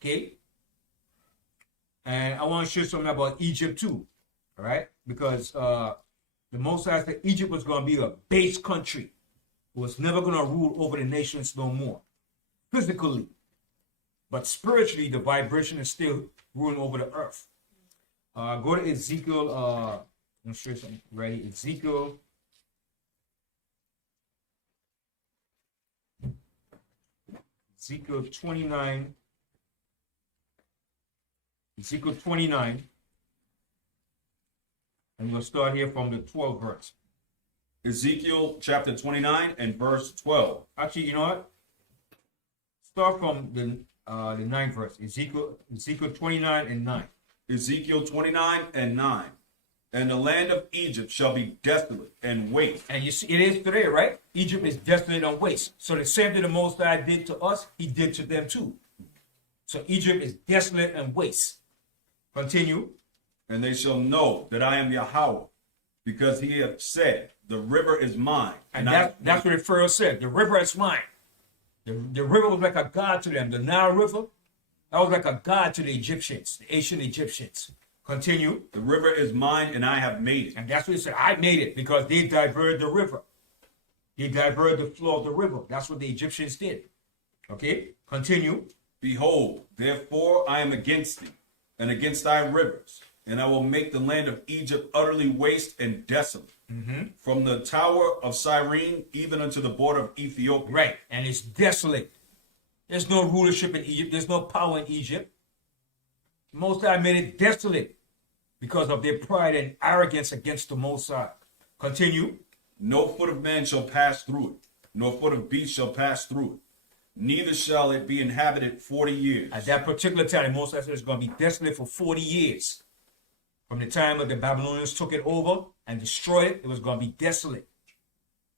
Okay? And I want to share something about Egypt too. All right? Because the Most High said Egypt was going to be a base country. It was never going to rule over the nations no more. Physically. But spiritually, the vibration is still ruling over the earth. Go to Ezekiel. I'm sure something ready. Ezekiel. Ezekiel 29. Ezekiel 29. And we'll start here from the 12th verse. Ezekiel chapter 29 and verse 12. Actually, you know what? Start from the 9th verse. Ezekiel 29 and 9. Ezekiel 29 and 9. And the land of Egypt shall be desolate and waste. And you see, it is today, right? Egypt is desolate and waste. So the same thing the Most High did to us, he did to them too. So Egypt is desolate and waste. Continue. And they shall know that I am Yahweh, because he hath said, the river is mine. And that's what the Pharaoh said. The river is mine. The river was like a god to them. The Nile River, that was like a god to the Egyptians, the ancient Egyptians. Continue. The river is mine, and I have made it. And that's what he said. I made it because they diverted the river. They diverted the flow of the river. That's what the Egyptians did. Okay? Continue. Behold, therefore I am against thee, and against thy rivers, and I will make the land of Egypt utterly waste and desolate, from the tower of Cyrene even unto the border of Ethiopia. Right. And it's desolate. There's no rulership in Egypt. There's no power in Egypt. Most High made it desolate because of their pride and arrogance against the Most High. Continue. No foot of man shall pass through it, nor foot of beast shall pass through it. Neither shall it be inhabited 40 years. At that particular time, Most High said it's going to be desolate for 40 years. From the time that the Babylonians took it over and destroyed it, it was going to be desolate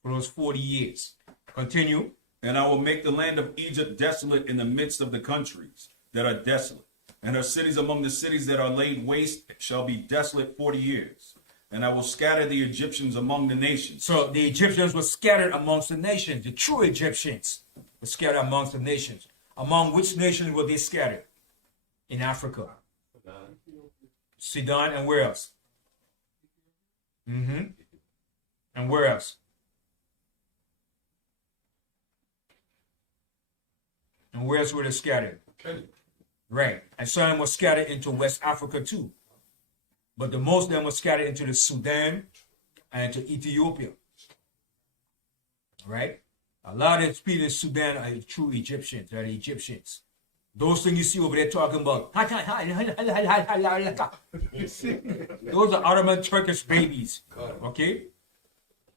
for those 40 years. Continue. And I will make the land of Egypt desolate in the midst of the countries that are desolate. And her cities among the cities that are laid waste shall be desolate 40 years. And I will scatter the Egyptians among the nations. So the Egyptians were scattered amongst the nations. The true Egyptians were scattered amongst the nations. Among which nations were they scattered? In Africa. Sudan, and where else? And where else? And where else were they scattered? Kenya. Right. And some of them were scattered into West Africa too. But the most of them were scattered into the Sudan and into Ethiopia. Right? A lot of the people in Sudan are true Egyptians. They're the Egyptians. Those things you see over there talking about. Those are Ottoman Turkish babies. Okay?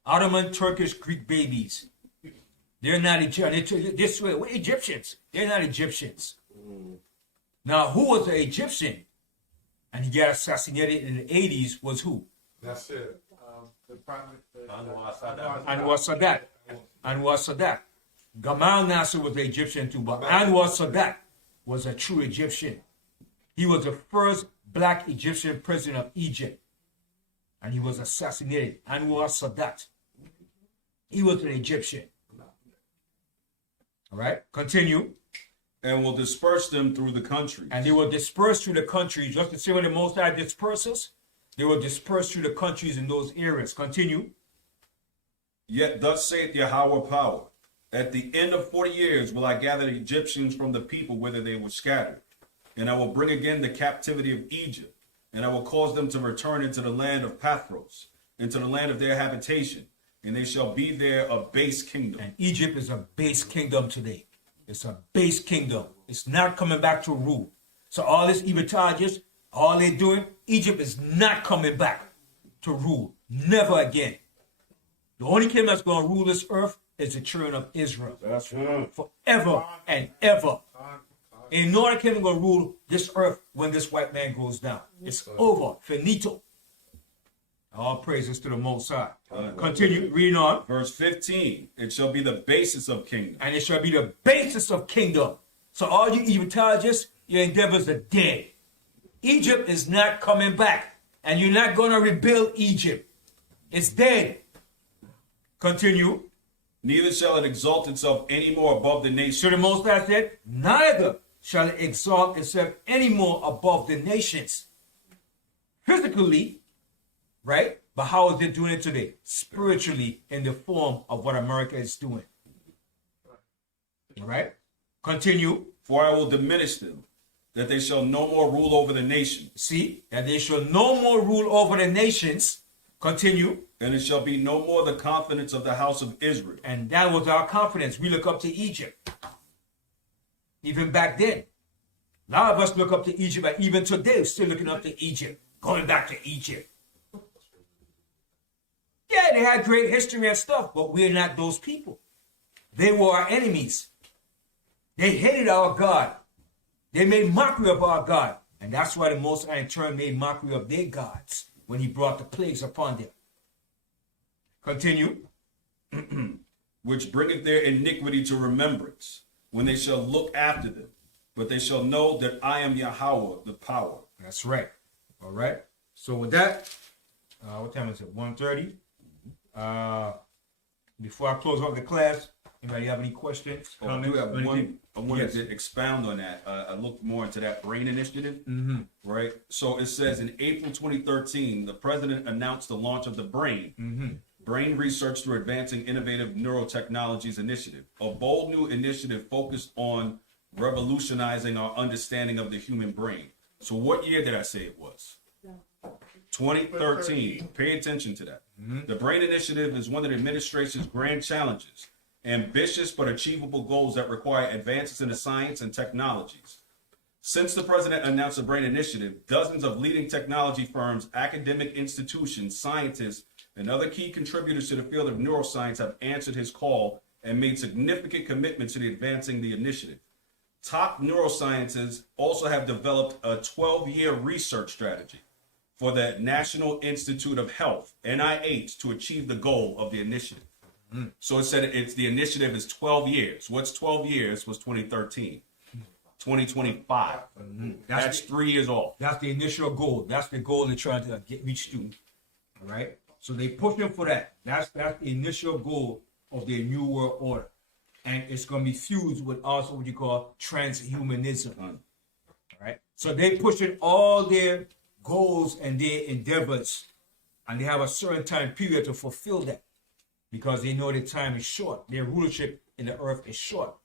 Ottoman Turkish Greek babies. They're not Egyptians. This way, we're Egyptians. They're not Egyptians. Now, who was the Egyptian? And he got assassinated in the 80s was who? That's it. The Prime Minister. Anwar Sadat. Anwar Sadat. Gamal Nasser was the Egyptian too, but Anwar Sadat was a true Egyptian. He was the first black Egyptian president of Egypt. And he was assassinated. Anwar Sadat. He was an Egyptian. All right, continue. And will disperse them through the country. And they will disperse through the countries. Just to see where the Most High disperses, they will disperse through the countries in those areas. Continue. Yet thus saith Yahweh power, at the end of 40 years will I gather the Egyptians from the people whither they were scattered. And I will bring again the captivity of Egypt, and I will cause them to return into the land of Pathros, into the land of their habitation, and they shall be there a base kingdom. And Egypt is a base kingdom today. It's a base kingdom. It's not coming back to rule. So all these evil charges, all they're doing, Egypt is not coming back to rule. Never again. The only kingdom that's going to rule this earth is the children of Israel. That's right. Forever and ever. Ain't no other kingdom going to rule this earth when this white man goes down. It's over. Finito. All praises to the Most High. Continue, reading on. Verse 15, it shall be the basis of kingdom. And it shall be the basis of kingdom. So all you evil charges, your endeavors are dead. Egypt is not coming back. And you're not going to rebuild Egypt. It's dead. Continue. Neither shall it exalt itself any more above the nations. So the Most High said, neither shall it exalt itself any more above the nations. Physically, right? But how is it doing it today? Spiritually, in the form of what America is doing. All right? Continue. For I will diminish them, that they shall no more rule over the nations. See? That they shall no more rule over the nations. Continue. And it shall be no more the confidence of the house of Israel. And that was our confidence. We look up to Egypt. Even back then. A lot of us look up to Egypt, and even today, we're still looking up to Egypt. Going back to Egypt. Yeah, they had great history and stuff, but we're not those people. They were our enemies. They hated our God. They made mockery of our God. And that's why the Most High in turn made mockery of their gods when he brought the plagues upon them. Continue. Which bringeth their iniquity to remembrance, when they shall look after them, but they shall know that I am Yahweh, the power. That's right. All right. So with that, what time is it? 1:30. Before I close off the class, anybody have any questions? Oh, I do have comments, one. anything? I wanted Yes. to expound on that. I looked more into that brain initiative, right? So it says in April 2013, the president announced the launch of the Brain Research through Advancing Innovative Neurotechnologies Initiative, a bold new initiative focused on revolutionizing our understanding of the human brain. So what year did I say it was? 2013. Pay attention to that. The Brain Initiative is one of the administration's grand challenges, ambitious but achievable goals that require advances in the science and technologies. Since the president announced the Brain Initiative, dozens of leading technology firms, academic institutions, scientists, and other key contributors to the field of neuroscience have answered his call and made significant commitments to advancing the initiative. Top neuroscientists also have developed a 12-year research strategy for the National Institute of Health, NIH, to achieve the goal of the initiative. So it said the initiative is 12 years. What's 12 years was 2013. 2025. That's 3 years off. That's the initial goal. That's the goal they're trying to reach to. All right. So they pushing for that. That's the initial goal of their new world order, and it's going to be fused with also what you call transhumanism. All right. So they pushing all their goals and their endeavors, and they have a certain time period to fulfill that, because they know the time is short. Their rulership in the earth is short,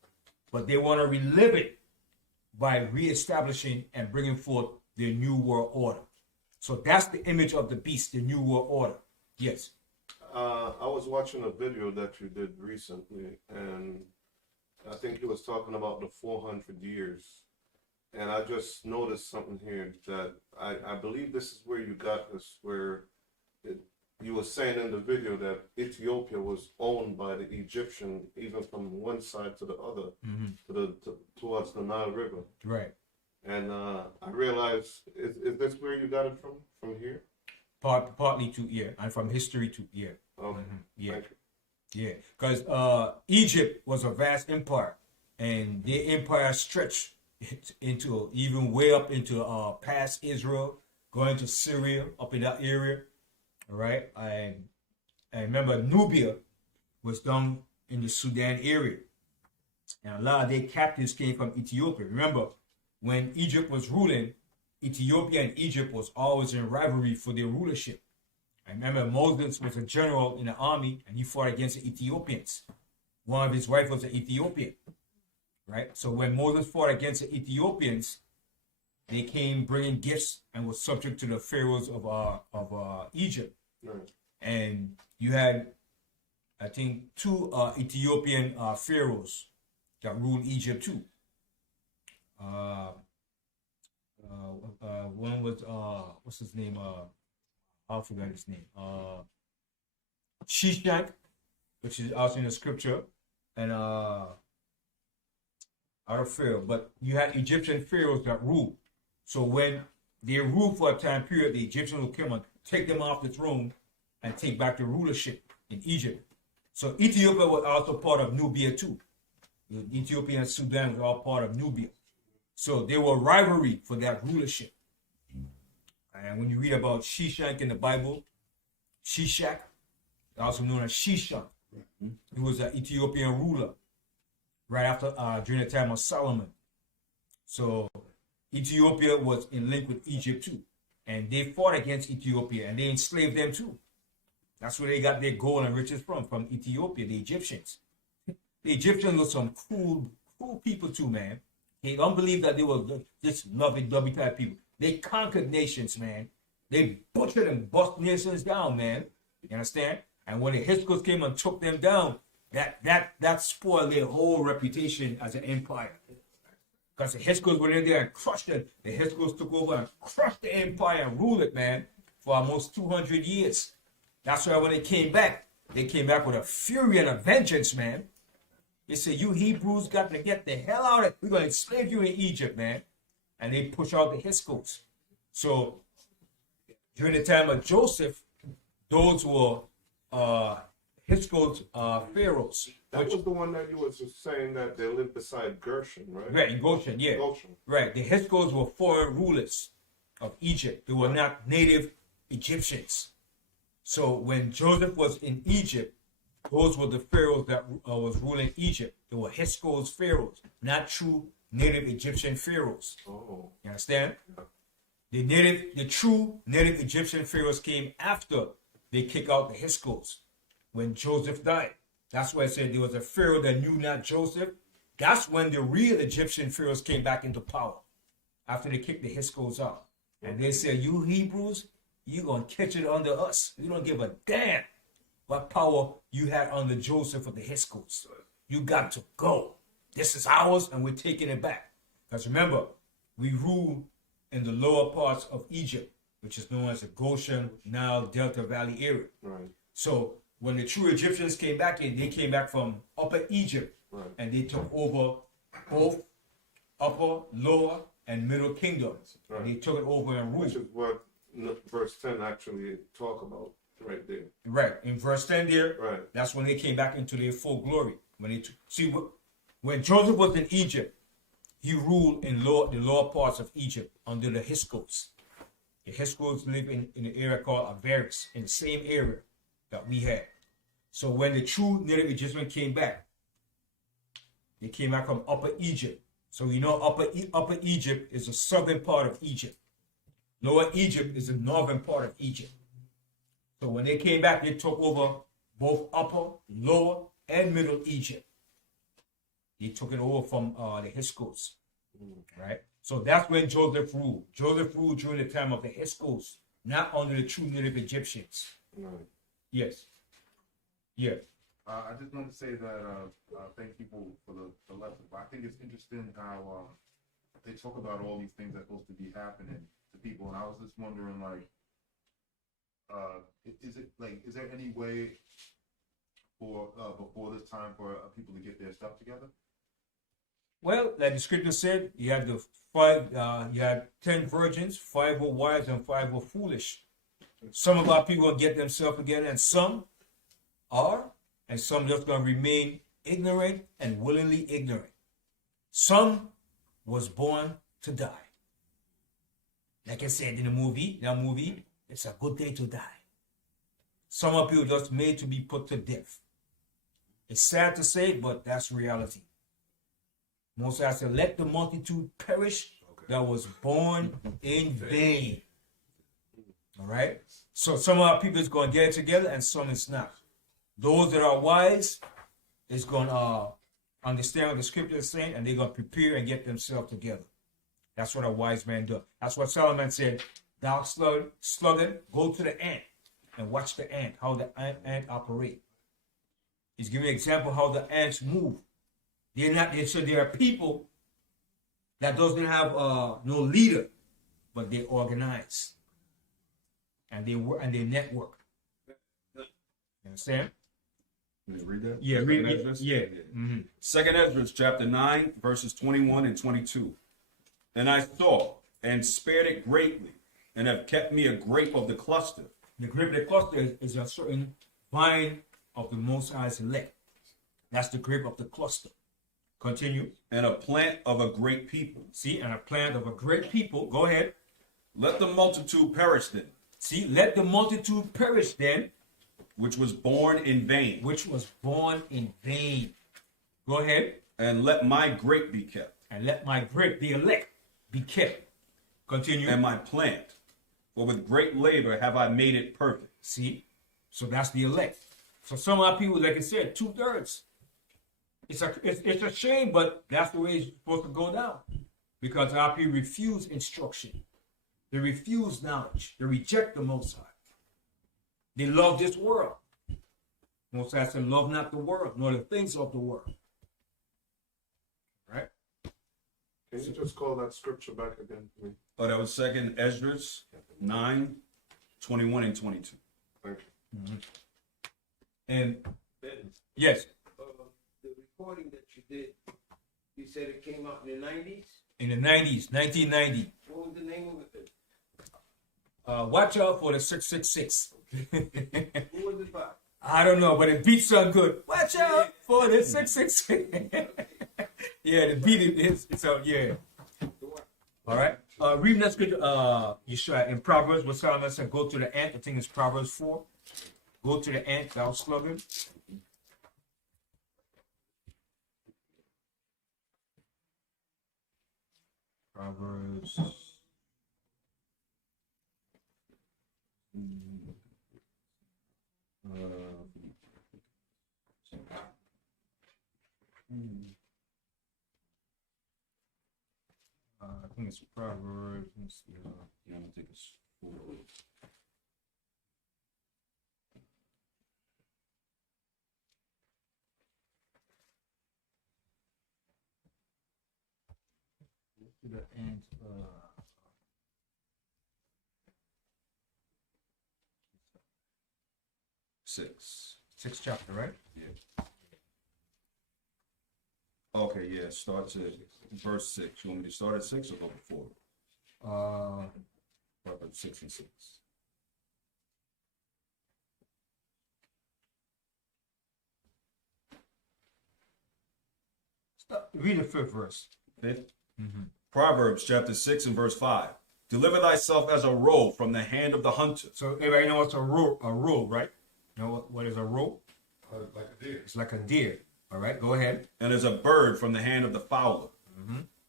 but they want to relive it by reestablishing and bringing forth their new world order. So that's the image of the beast, the new world order. Yes. I was watching a video that you did recently, and I think you was talking about the 400 years. And I just noticed something here that I believe this is where you got this, where you were saying in the video that Ethiopia was owned by the Egyptian, even from one side to the other, towards the Nile River. Right. And I realized, is this where you got it from here? Partly to here, and from history to here. Okay. Yeah. Thank you. Yeah. Because Egypt was a vast empire, and their empire stretched into even way up into past Israel, going to Syria, up in that area. All right. I remember Nubia was down in the Sudan area, and a lot of their captives came from Ethiopia. Remember, when Egypt was ruling, Ethiopia and Egypt was always in rivalry for their rulership. I remember Moses was a general in the army, and he fought against the Ethiopians. One of his wives was an Ethiopian, right? So when Moses fought against the Ethiopians, they came bringing gifts and was subject to the pharaohs of Egypt. Right. And you had, I think, two Ethiopian pharaohs that ruled Egypt too. One was what's his name? I forgot his name. Shishak, which is also in the scripture, and out of Pharaoh. But you had Egyptian pharaohs that ruled. So when they ruled for a time period, the Egyptians will come and take them off the throne and take back the rulership in Egypt. So Ethiopia was also part of Nubia too. Ethiopia and Sudan were all part of Nubia. So they were rivalry for that rulership. And when you read about Shishak in the Bible, Shishak, also known as Shishak, he was an Ethiopian ruler right after during the time of Solomon. So Ethiopia was in link with Egypt too, and they fought against Ethiopia and they enslaved them too. That's where they got their gold and riches from Ethiopia, the Egyptians. The Egyptians were some cool people too, man. Hey, don't believe that they were just lovey-dovey type people. They conquered nations, man. They butchered and bust nations down, man. You understand? And when the Hyksos came and took them down, that spoiled their whole reputation as an empire. Because the Hyksos were in there and crushed it. The Hyksos took over and crushed the empire and ruled it, man, for almost 200 years. That's why when they came back with a fury and a vengeance, man. They said, you Hebrews got to get the hell out of it. We're going to enslave you in Egypt, man. And they push out the Hyksos. So during the time of Joseph, those were Hyksos pharaohs. That was the one that you was just saying that they lived beside Gershon, right? Right, in Goshen, yeah. Goshen. Right, the Hyksos were foreign rulers of Egypt. They were not native Egyptians. So when Joseph was in Egypt, those were the pharaohs that was ruling Egypt. They were Hyksos pharaohs, not true native Egyptian pharaohs. Oh. You understand? The true native Egyptian pharaohs came after they kicked out the Hyksos when Joseph died. That's why I said there was a pharaoh that knew not Joseph. That's when the real Egyptian pharaohs came back into power after they kicked the Hyksos out. And they said, you Hebrews, you're going to catch it under us. We don't give a damn what power you had under Joseph or the Hyksos. You got to go. This is ours and we're taking it back. Because remember, we rule in the lower parts of Egypt, which is known as the Goshen, Nile, Delta Valley area. Right. So when the true Egyptians came back in, they came back from Upper Egypt, and they took over both Upper, Lower, and Middle Kingdoms. Right. And they took it over and ruled. Which is what verse 10 actually talk about right there. Right. In verse 10 there, Right. that's when they came back into their full glory. When Joseph was in Egypt, he ruled in the lower parts of Egypt under the Hyksos. The Hyksos live in the area called Avaris, in the same area that we had. So when the true native Egyptians came back, they came back from Upper Egypt. So you know Upper Egypt is the southern part of Egypt. Lower Egypt is the northern part of Egypt. So when they came back, they took over both Upper, Lower, and Middle Egypt. They took it over from the Hyksos, right? So that's when Joseph ruled. Joseph ruled during the time of the Hyksos, not under the true native Egyptians. Right. Yes. Yeah. I just want to say that thank you for the lesson. But I think it's interesting how they talk about all these things that are supposed to be happening to people, and I was just wondering, like, is there any way for before this time for people to get their stuff together? Well, like the scripture said, you had you had 10 virgins, 5 were wise and 5 were foolish. Some of our people will get themselves together, and some are, and some just going to remain ignorant and willingly ignorant. Some was born to die. Like I said in that movie, it's a good day to die. Some of people just made to be put to death. It's sad to say, but that's reality. Most I said, let the multitude perish that was born in vain. All right? So some of our people is going to get it together and some is not. Those that are wise is going to understand what the scripture is saying, and they're going to prepare and get themselves together. That's what a wise man does. That's what Solomon said, thou sluggard, go to the ant and watch the ant, how the ant operate. He's giving an example how the ants move. So there are people that doesn't have no leader, but they organize and they work and they network. You understand? Can you read that? Yeah, Second read Esdras? yeah. Mm-hmm. Second Esdras chapter 9, verses 21 and 22. And I saw and spared it greatly, and have kept me a grape of the cluster. The grape of the cluster is a certain vine of the Most High's elect. That's the grape of the cluster. Continue. And a plant of a great people. See, and a plant of a great people. Go ahead. Let the multitude perish then. See, let the multitude perish then. Which was born in vain. Which was born in vain. Go ahead. And let my grape be kept. And let my grape, the elect, be kept. Continue. And my plant. For with great labor have I made it perfect. See? So that's the elect. So some of our people, like I said, 2/3. It's a shame, but that's the way it's supposed to go down. Because our people refuse instruction. They refuse knowledge. They reject the Most High. They love this world. Most High said, love not the world, nor the things of the world. Right? Can you just call that scripture back again for me? Oh, that was second Esdras 9, 21 and 22. Thank you. Mm-hmm. And yes. The recording that you did, you said it came out in the 90s? In the 90s, 1990. What was the name of it? Watch out for the 666. Who was it by? I don't know, but it beats so good. Watch out 4, then 6, 6. Yeah, the beat is so yeah. All right. Reading that scripture, Yeshua in Proverbs, what Solomon said, go to the ant. I think it's Proverbs 4. Go to the ant, thou sluggard. Proverbs. I think it's Proverbs. Let's see. Yeah, I'm gonna take a spool. To the ant. 6. 6th chapter, right? Yeah. Okay, yeah, starts at verse 6. You want me to start at 6 or go before? Proverbs 6 and 6. Read the 5th verse. 5th? Proverbs chapter 6 and verse 5. Deliver thyself as a roe from the hand of the hunter. So everybody know what's a roe, right? You know what is a roe? Like a deer. It's like a deer. All right, go ahead. And as a bird from the hand of the fowler.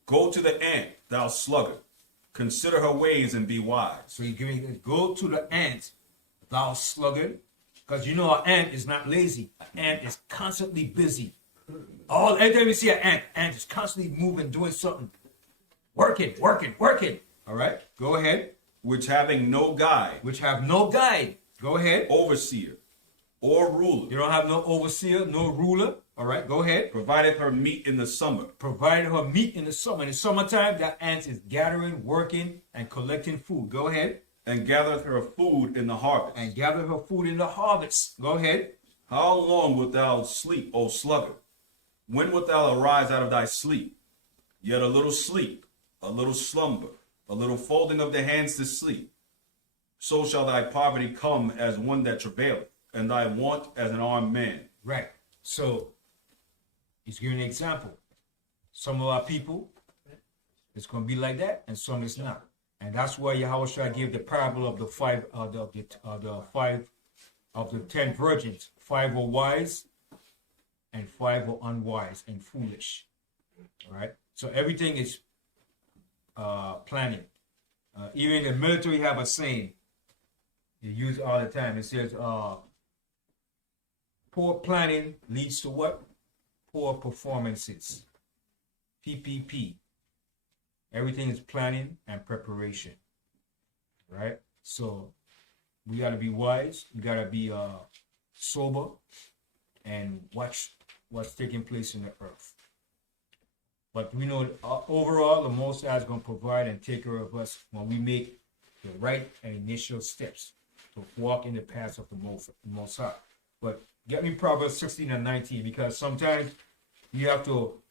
Go to the ant, thou sluggard. Consider her ways and be wise. So you're giving go to the ant, thou sluggard, because you know an ant is not lazy. An ant is constantly busy. Every time you see an ant is constantly moving, doing something, working. All right, go ahead. Which having no guide. Which have no guide. Go ahead. Overseer or ruler. You don't have no overseer, no ruler. All right, go ahead. Provided her meat in the summer. Provided her meat in the summer. In the summertime, that ant is gathering, working, and collecting food. Go ahead. And gathereth her food in the harvest. And gather her food in the harvest. Go ahead. How long wilt thou sleep, O sluggard? When wilt thou arise out of thy sleep? Yet a little sleep, a little slumber, a little folding of the hands to sleep. So shall thy poverty come as one that travaileth, and thy want as an armed man. Right. So he's giving an example. Some of our people, it's going to be like that, and some it's not. And that's why Yahweh gave the parable of the 10 virgins. 5 were wise, and 5 were unwise and foolish. All right. So everything is planning. Even in the military, have a saying you use all the time. It says, "Poor planning leads to what? Poor performances." PPP. Everything is planning and preparation. Right. So we got to be wise. We got to be sober and watch what's taking place in the earth. But we know overall, the Most High is going to provide and take care of us when we make the right and initial steps to walk in the path of the Most High. But get me Proverbs 16 and 19, because sometimes you have to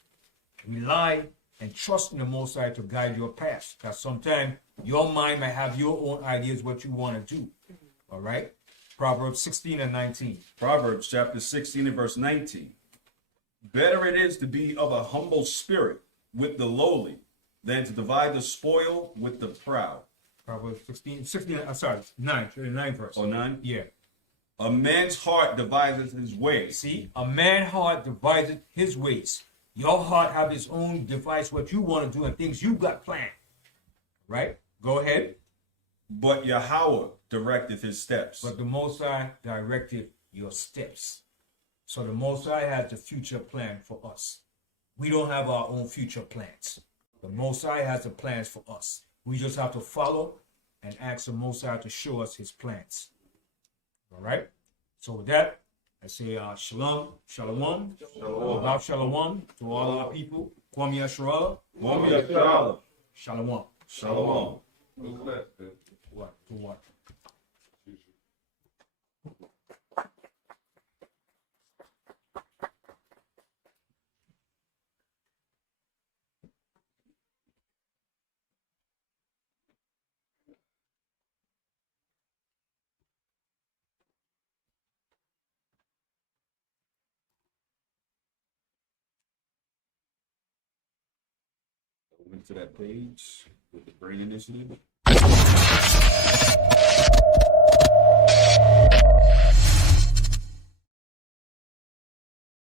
rely and trust in the Most High to guide your path. Because sometimes your mind might have your own ideas what you want to do. All right? Proverbs 16 and 19. Proverbs chapter 16 and verse 19. Better it is to be of a humble spirit with the lowly than to divide the spoil with the proud. Proverbs 9 verse. Oh, 9? Yeah. A man's heart deviseth his way. See, a man's heart deviseth his ways. Your heart have its own device, what you want to do and things you got planned. Right? Go ahead. But Yahweh directeth his steps. But the Most High directed your steps. So the Most High has the future plan for us. We don't have our own future plans. The Most High has the plans for us. We just have to follow and ask the Most High to show us his plans. All right? So with that, I say shalom, shalom, shalom, shalom to all our people. Kwam Yasharallah. Kwam Yasharallah. Shalom. Shalom. What? To what? into that page with the brain initiative.